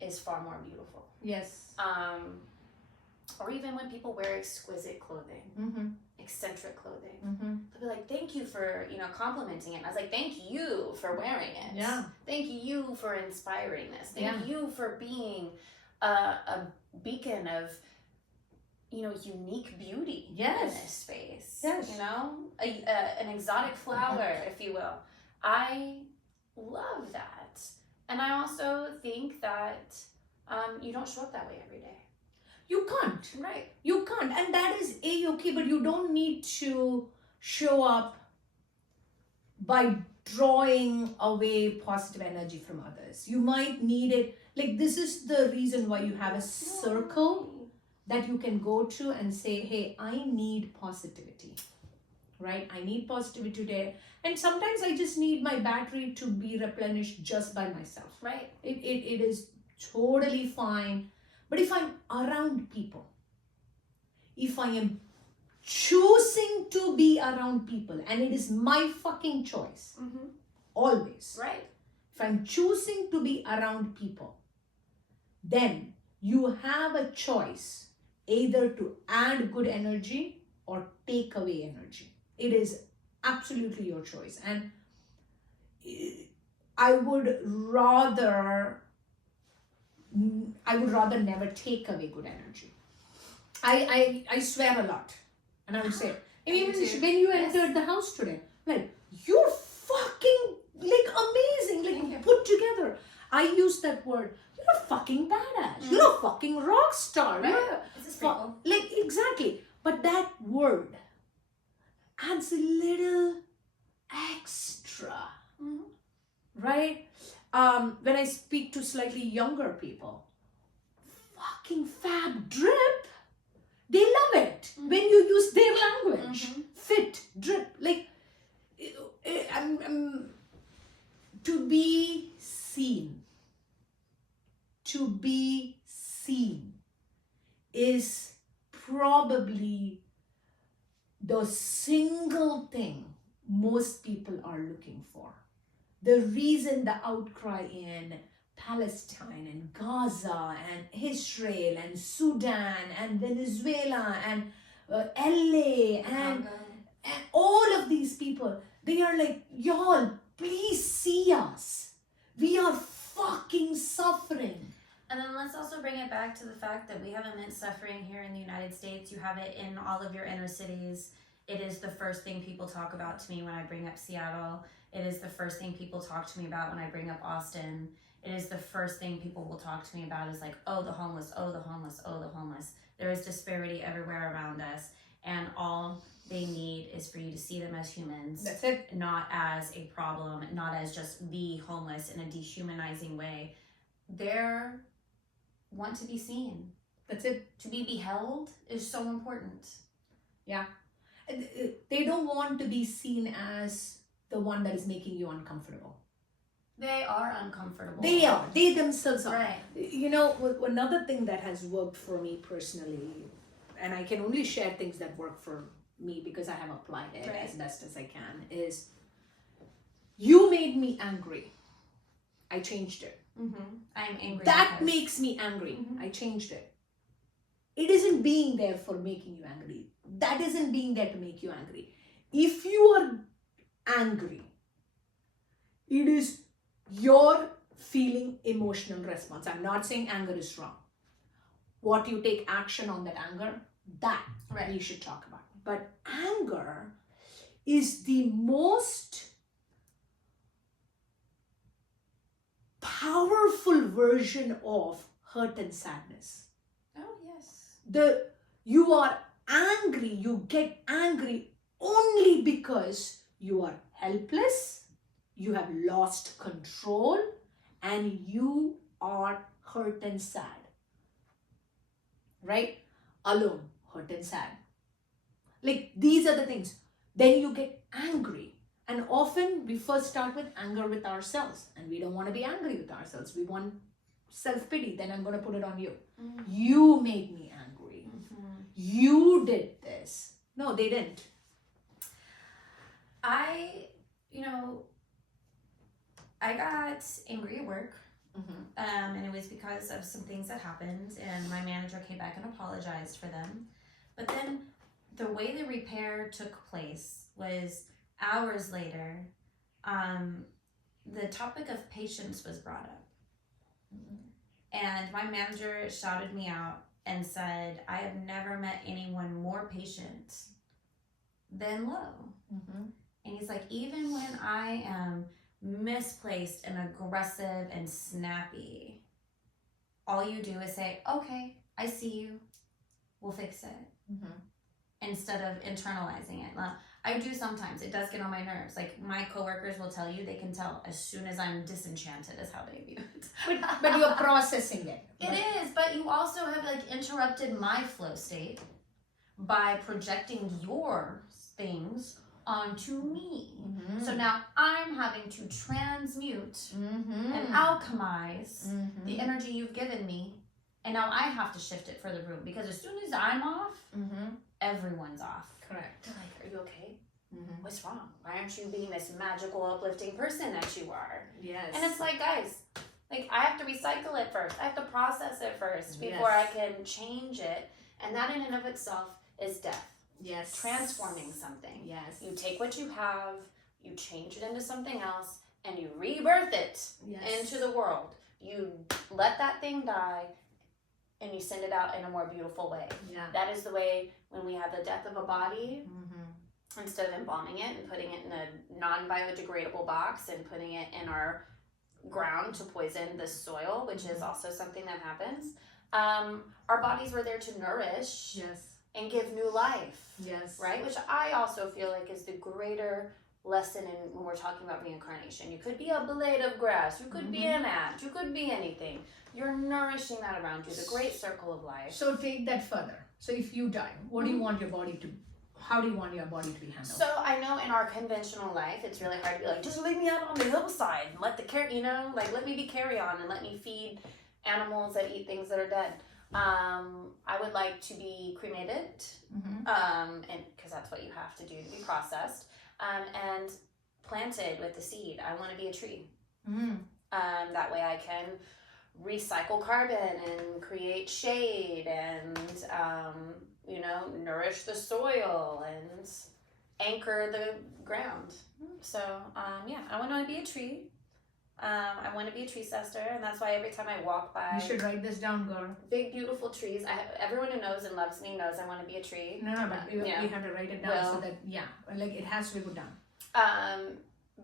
is far more beautiful. Yes. Or even when people wear exquisite clothing, eccentric clothing, they'll be like, "Thank you for complimenting it." And I was like, "Thank you for wearing it. Yeah. Thank you for inspiring this. Thank you for being a beacon of." Unique beauty in this space. Yes. An exotic flower, if you will. I love that. And I also think that you don't show up that way every day. You can't. Right. You can't. And that is A-okay, but you don't need to show up by drawing away positive energy from others. You might need it. Like, this is the reason why you have a circle that you can go to and say, hey, I need positivity, right? I need positivity today. And sometimes I just need my battery to be replenished just by myself. Right. It is totally fine. But if I'm around people, if I am choosing to be around people, and it is my fucking choice, always. Right. If I'm choosing to be around people, then you have a choice either to add good energy or take away energy. It is absolutely your choice. And I would rather never take away good energy. I swear a lot. And I would say, even when you entered the house today, like, you're fucking, like, amazing, like, put together. I use that word. You're a fucking badass. You're a fucking rock star. Right. Like, exactly. But that word adds a little extra. Right? When I speak to slightly younger people, fucking fab drip, they love it when you use their language. Fit, drip, like, to be seen. To be seen is probably the single thing most people are looking for. the reason the outcry in Palestine and Gaza and Israel and Sudan and Venezuela and LA and all of these people, they are like, y'all, please see us. We are fucking suffering. And then let's also bring it back to the fact that we have immense suffering here in the United States. You have it in all of your inner cities. It is the first thing people talk about to me when I bring up Seattle. It is the first thing people talk to me about when I bring up Austin. It is the first thing people will talk to me about is like, oh, the homeless, oh, the homeless, oh, the homeless. There is disparity everywhere around us. And all they need is for you to see them as humans. That's it. Not as a problem, not as just the homeless in a dehumanizing way. They're want to be seen. That's it. To be beheld is so important. Yeah. They don't want to be seen as the one that is making you uncomfortable. They are uncomfortable. They are. They themselves are. Right. You know, another thing that has worked for me personally, and I can only share things that work for me because I have applied it as best as I can, is you made me angry. I changed it. I'm angry. That makes me angry. I changed it. It isn't being there for making you angry. That isn't being there to make you angry. If you are angry, it is your feeling emotional response. I'm not saying anger is wrong. What you take action on that anger, that we should talk about. But anger is the most powerful version of hurt and sadness. Oh, yes. You are angry, you get angry only because you are helpless, you have lost control, and you are hurt and sad. Right? Alone, hurt and sad. Like, these are the things. Then you get angry. And often we first start with anger with ourselves, and we don't want to be angry with ourselves. We want self-pity. Then I'm going to put it on you. You made me angry. You did this. No, they didn't. I got angry at work. And it was because of some things that happened, and my manager came back and apologized for them. But then the way the repair took place was hours later, the topic of patience was brought up. And my manager shouted me out and said, I have never met anyone more patient than Lo. And he's like, even when I am misplaced and aggressive and snappy, all you do is say, okay, I see you, we'll fix it. Instead of internalizing it. Well, I do sometimes. It does get on my nerves. Like, my coworkers will tell you, they can tell as soon as I'm disenchanted is how they view it. But you're processing it. It is, but you also have like interrupted my flow state by projecting your things onto me. So now I'm having to transmute and alchemize the energy you've given me, and now I have to shift it for the room, because as soon as I'm off, everyone's off. Correct. They're like, are you okay? What's wrong? Why aren't you being this magical, uplifting person that you are? Yes. And it's like, guys, like, I have to recycle it first. I have to process it first before I can change it. And that in and of itself is death. Yes. Transforming something. Yes. You take what you have, you change it into something else, and you rebirth it into the world. You let that thing die, and you send it out in a more beautiful way. Yeah. That is the way when we have the death of a body, instead of embalming it and putting it in a non-biodegradable box and putting it in our ground to poison the soil, which is also something that happens. Our bodies were there to nourish and give new life. Right? Which I also feel like is the greater lesson in when we're talking about reincarnation. You could be a blade of grass, you could be an ant, you could be anything. You're nourishing that around you, the great circle of life. So take that further. So if you die, what do you want your body to, how do you want your body to be handled? So I know in our conventional life, it's really hard to be like, just leave me out on the hillside and let the let me be carry on and let me feed animals that eat things that are dead. I would like to be cremated, and because that's what you have to do to be processed. And planted with the seed. I want to be a tree. Mm. That way I can recycle carbon and create shade and, nourish the soil and anchor the ground. So, I want to be a tree. I want to be a tree sister, and that's why every time I walk by You should write this down, girl. big, beautiful trees, everyone who knows and loves me knows I want to be a tree. No, but you have to write it down so that, like it has to be put down.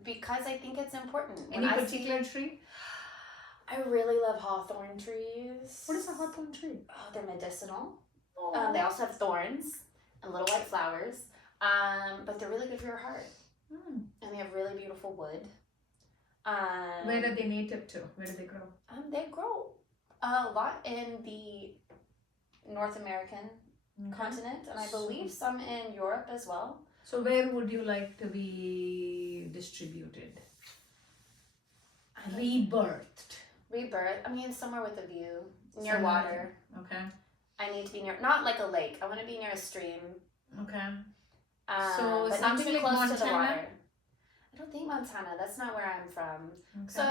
Because I think it's important. Any particular tree? I really love hawthorn trees. What is a hawthorn tree? Oh, they're medicinal. They also have thorns and little white flowers. But they're really good for your heart. And they have really beautiful wood. Where are they native to? Where do they grow? They grow a lot in the North American continent, and I believe some in Europe as well. So where would you like to be distributed? Rebirthed. I mean, somewhere with a view, near water. Okay. I need to be near, not like a lake. I want to be near a stream. Okay. So but not too like close Montana? to the water. I don't think Montana. That's not where I'm from. Okay. So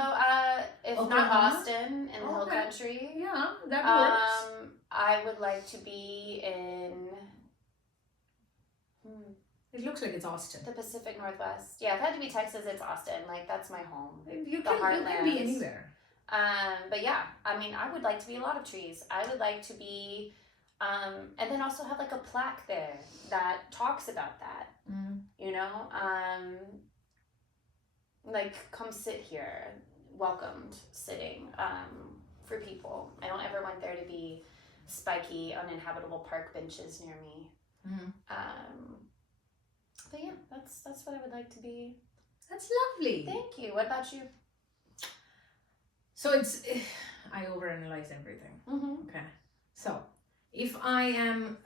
if Oklahoma? not Austin in the hill Okay. country, Yeah, that works. I would like to be in It looks like it's Austin. the Pacific Northwest. Yeah, if it had to be Texas, it's Austin. Like that's my home. You can be anywhere. But yeah, I mean, I would like to be a lot of trees. I would like to be, and then also have like a plaque there that talks about that. You know, like come sit here, welcomed sitting for people. I don't ever want there to be spiky, uninhabitable park benches near me. But yeah, that's what I would like to be. That's lovely. Thank you. What about you? So I overanalyze everything. Okay. So if I am,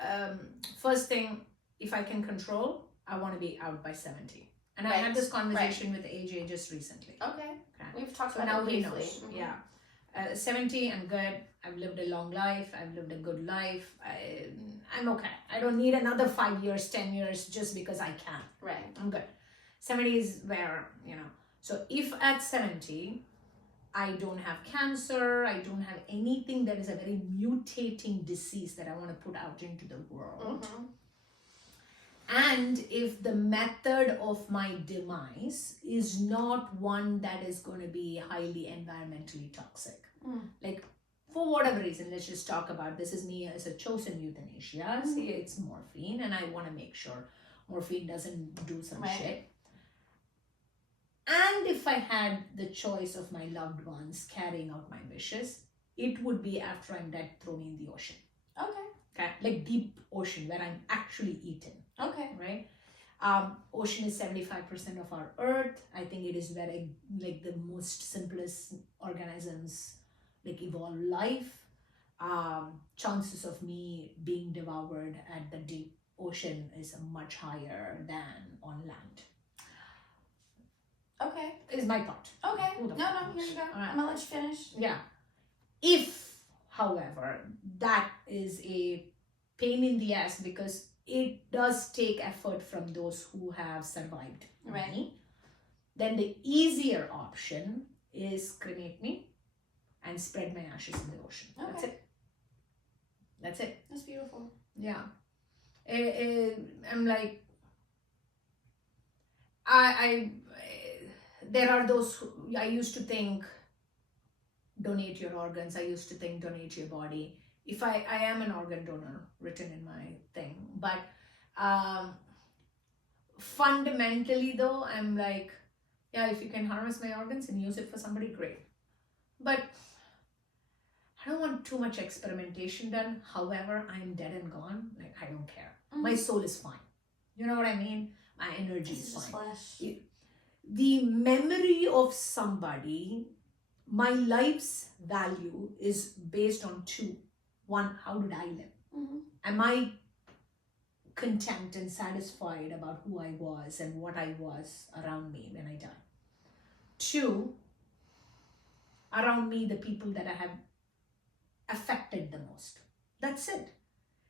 first thing, if I can control, I want to be out by 70. And I had this conversation with AJ just recently. Okay. We've talked So about now it he briefly. knows. Yeah. 70, I'm good. I've lived a long life. I've lived a good life. I'm okay. I don't need another 5 years, 10 years just because I can. Right. I'm good. 70 is where, So if at 70, I don't have cancer, I don't have anything that is a very mutating disease that I want to put out into the world. And if the method of my demise is not one that is going to be highly environmentally toxic, like for whatever reason, let's just talk about this is me as a chosen euthanasia. See, it's morphine, and I want to make sure morphine doesn't do some shit. And if I had the choice of my loved ones carrying out my wishes, it would be after I'm dead, throw me in the ocean. Okay, like deep ocean where I'm actually eaten. Okay. Right? Ocean is 75% of our earth. I think it is where like the most simplest organisms like evolve life. Chances of me being devoured at the deep ocean is much higher than on land. Okay. Is my thought. Okay. Who the No, fuck here knows? you go. All right. I'm gonna let you finish. Yeah. If, however, that is a pain in the ass because it does take effort from those who have survived me, then the easier option is cremate me and spread my ashes in the ocean. Okay. That's it. That's it. That's beautiful. Yeah. I'm like, there are those who, I used to think donate your organs. I used to think donate your body. If I am an organ donor, written in my thing, but fundamentally though, I'm like, yeah, if you can harvest my organs and use it for somebody, great. But I don't want too much experimentation done. However, I'm dead and gone. Like, I don't care. My soul is fine. You know what I mean? My energy is fine. Flesh. The memory of somebody, my life's value is based on two. One, how did I live? Am I content and satisfied about who I was and what I was around me when I died? Two, around me, the people that I have affected the most. That's it.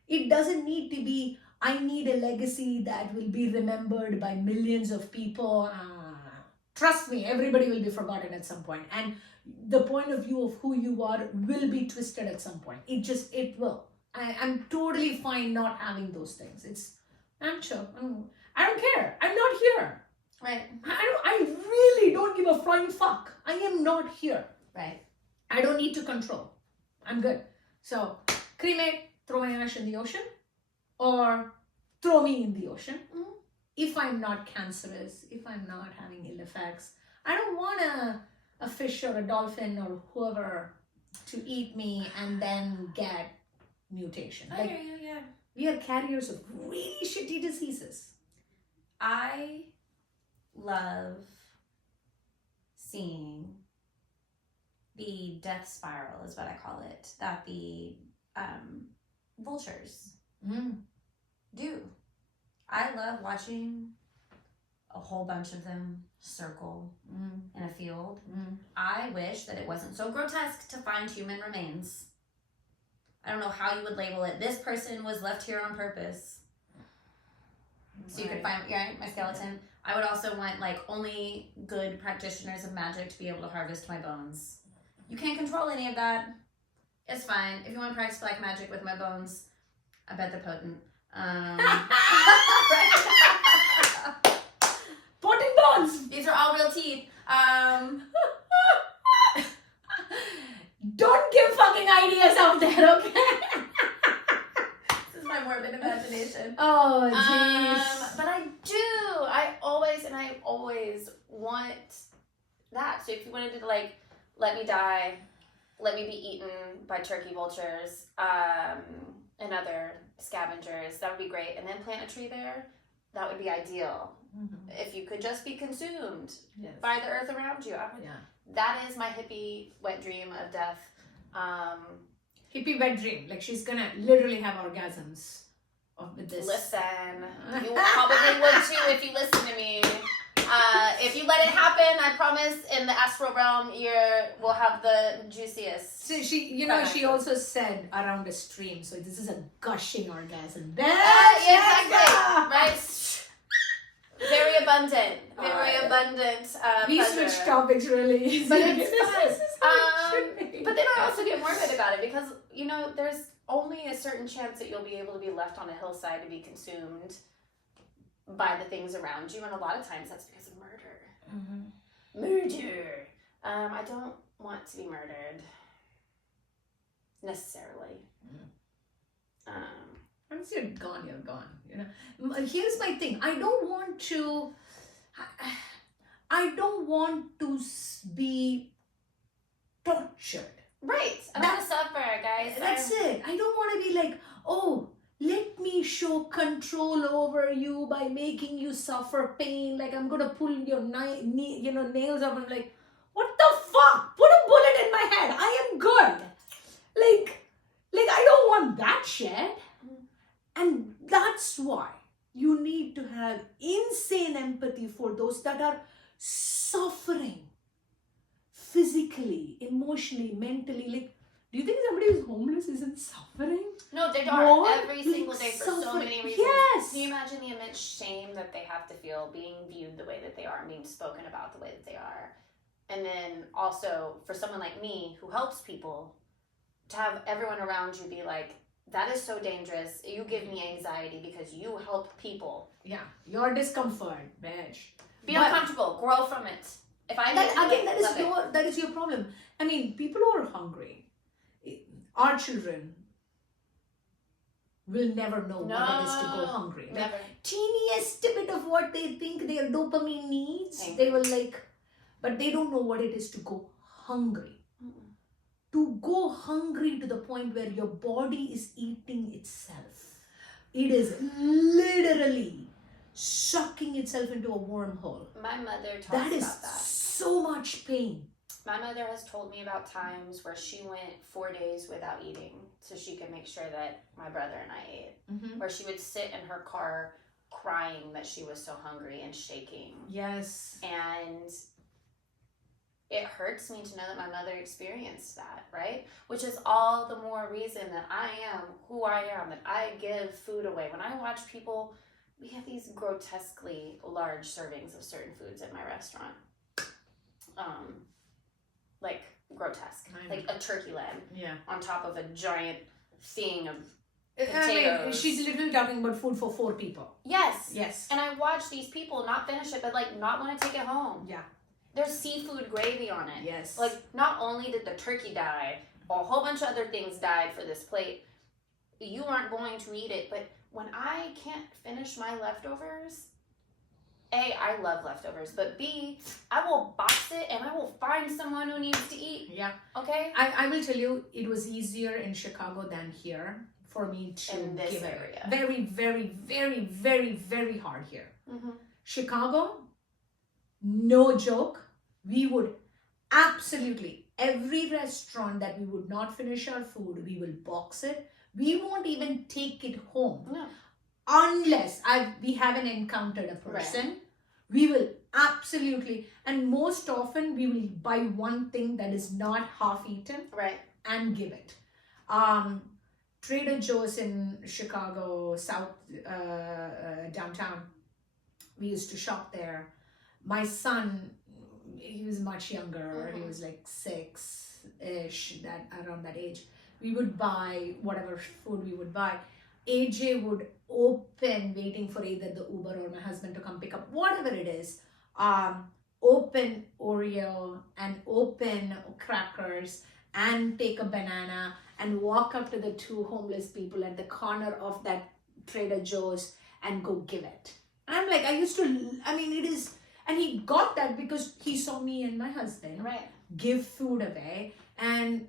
It doesn't need to be, I need a legacy that will be remembered by millions of people. Trust me, everybody will be forgotten at some point, and the point of view of who you are will be twisted at some point. It will. I'm totally fine not having those things. I'm sure. I don't care. I'm not here. Right. I really don't give a flying fuck. I am not here. Right. I don't need to control. I'm good. So, cremate, throw my ash in the ocean, or throw me in the ocean. Mm-hmm. If I'm not cancerous, if I'm not having ill effects, I don't want a fish or a dolphin or whoever to eat me and then get mutation. I hear you, yeah. We are carriers of really shitty diseases. I love seeing the death spiral, is what I call it, that the vultures do. I love watching a whole bunch of them circle in a field. I wish that it wasn't so grotesque to find human remains. I don't know how you would label it. This person was left here on purpose. So you could find, my skeleton. I would also want, like, only good practitioners of magic to be able to harvest my bones. You can't control any of that. It's fine. If you want to practice black magic with my bones, I bet they're potent. Potent bones! These are all real teeth. Don't give fucking ideas out there, okay? This is my morbid imagination. Oh, jeez. But I always want that. So if you wanted to, like, let me die, let me be eaten by turkey vultures, and other scavengers, that would be great. And then plant a tree there, that would be ideal. If you could just be consumed by the earth around you. That is my hippie wet dream of death. Hippie wet dream. Like, she's gonna literally have orgasms with this. Listen, you probably would too if you listen to me. If you let it happen, I promise in the astral realm, we'll have the juiciest. So she also said around a stream, so this is a gushing orgasm. Exactly. Right? Very abundant. We pleasure. switch topics really easy. But it's fun. But then I also get morbid about it because, there's only a certain chance that you'll be able to be left on a hillside to be consumed by the things around you, and a lot of times that's because of murder. Murder. I don't want to be murdered necessarily. Once you're gone, you're gone. Here's my thing. I don't want to be tortured. Right. I want to suffer, guys. That's it. I don't want to be like, oh, let me show control over you by making you suffer pain. Like, I'm gonna pull your nails off. I'm like, what the fuck? Put a bullet in my head. I am good. Like I don't want that shit. And that's why you need to have insane empathy for those that are suffering physically, emotionally, mentally. Like, do you think somebody who's homeless isn't suffering? No, they are every single day for so suffering. many reasons. Yes. Can you imagine the immense shame that they have to feel being viewed the way that they are and being spoken about the way that they are? And then also for someone like me who helps people, to have everyone around you be like, that is so dangerous. You give me anxiety because you help people. Yeah, your discomfort, bitch. Be uncomfortable. Grow from it. If I that is your problem. I mean, people who are hungry, our children will never know what it is to go hungry. Never. Like, teeniest bit of what they think their dopamine needs, they will but they don't know what it is to go hungry. To go hungry to the point where your body is eating itself. It is literally sucking itself into a wormhole. My mother talks about that. That is so much pain. My mother has told me about times where she went 4 days without eating so she could make sure that my brother and I ate. Where she would sit in her car crying that she was so hungry and shaking. Yes. And it hurts me to know that my mother experienced that, right? Which is all the more reason that I am who I am, that I give food away. When I watch people, we have these grotesquely large servings of certain foods at my restaurant. like grotesque, I know. like a turkey leg Yeah. on top of a giant thing of I mean, potatoes. she's literally talking about food for 4 people. Yes. Yes. And I watch these people not finish it, but like not want to take it home. Yeah. There's seafood gravy on it. Yes. Like not only did the turkey die, a whole bunch of other things died for this plate. You aren't going to eat it, but when I can't finish my leftovers, A, I love leftovers, but B, I will box it and I will find someone who needs to eat. Yeah. Okay? I will tell you, it was easier in Chicago than here for me to In this give area. it. Very, very, very, very, very hard here. Mm-hmm. Chicago, no joke, we would absolutely, every restaurant that we would not finish our food, we will box it. We won't even take it home. No. Unless we haven't encountered a person. We will absolutely, and most often we will buy one thing that is not half eaten. Right. And give it. Trader Joe's in Chicago, South downtown. We used to shop there. My son, he was much younger. He was like 6-ish, around that age. We would buy whatever food we would buy. AJ would open, waiting for either the Uber or my husband to come pick up, whatever it is. Open Oreo and open crackers and take a banana and walk up to the 2 homeless people at the corner of that Trader Joe's and go give it. And I'm like, it is, and he got that because he saw me and my husband give food away. And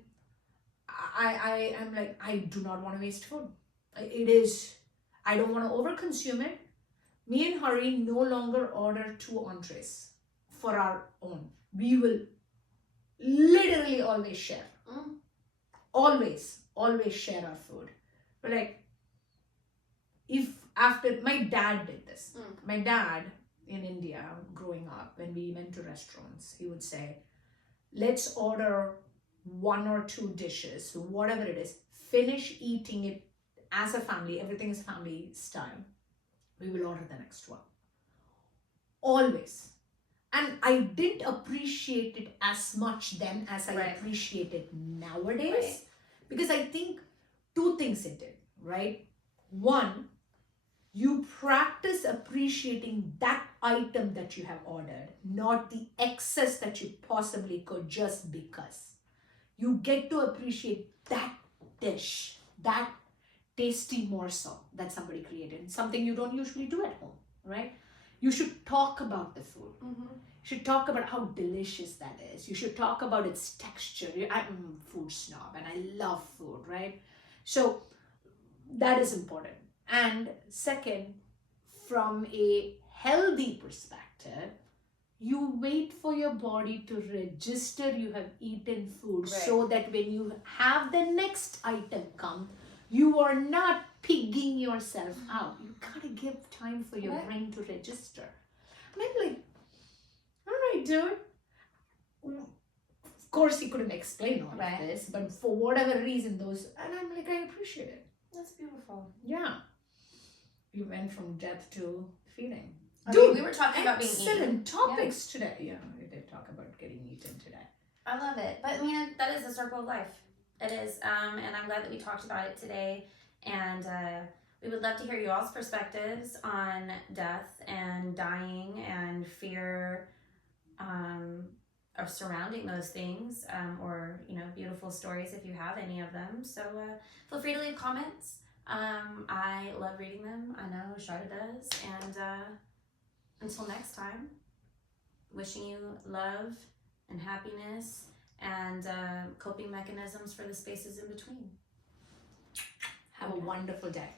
I'm like, I do not want to waste food. I don't want to overconsume it. Me and Hari no longer order 2 entrees for our own. We will literally always share. Always share our food. But like, my dad did this. My dad in India, growing up, when we went to restaurants, he would say, let's order 1 or 2 dishes, whatever it is, finish eating it as a family, everything is family style. We will order the next one. Always. And I didn't appreciate it as much then as I appreciate it nowadays. Because I think 2 things it did, right? 1, you practice appreciating that item that you have ordered, not the excess that you possibly could just because. You get to appreciate that dish, that tasty morsel that somebody created, something you don't usually do at home, right? You should talk about the food. You should talk about how delicious that is. You should talk about its texture. I'm a food snob and I love food, right? So that is important. And second, from a healthy perspective, you wait for your body to register you have eaten food so that when you have the next item come, you are not pigging yourself out. You gotta give time for your brain to register. And I'm like, all right, dude. Of course, he couldn't explain all of this, but for whatever reason, and I'm like, I appreciate it. That's beautiful. Yeah. We went from death to feeding. Dude, we were talking about being eaten. Excellent topics today. Yeah, we did talk about getting eaten today. I love it. But I mean, that is the circle of life. It is. And I'm glad that we talked about it today. And we would love to hear you all's perspectives on death and dying and fear of surrounding those things, or, beautiful stories if you have any of them. So feel free to leave comments. I love reading them. I know Sharda does. And until next time, wishing you love and happiness and coping mechanisms for the spaces in between. Have a wonderful day.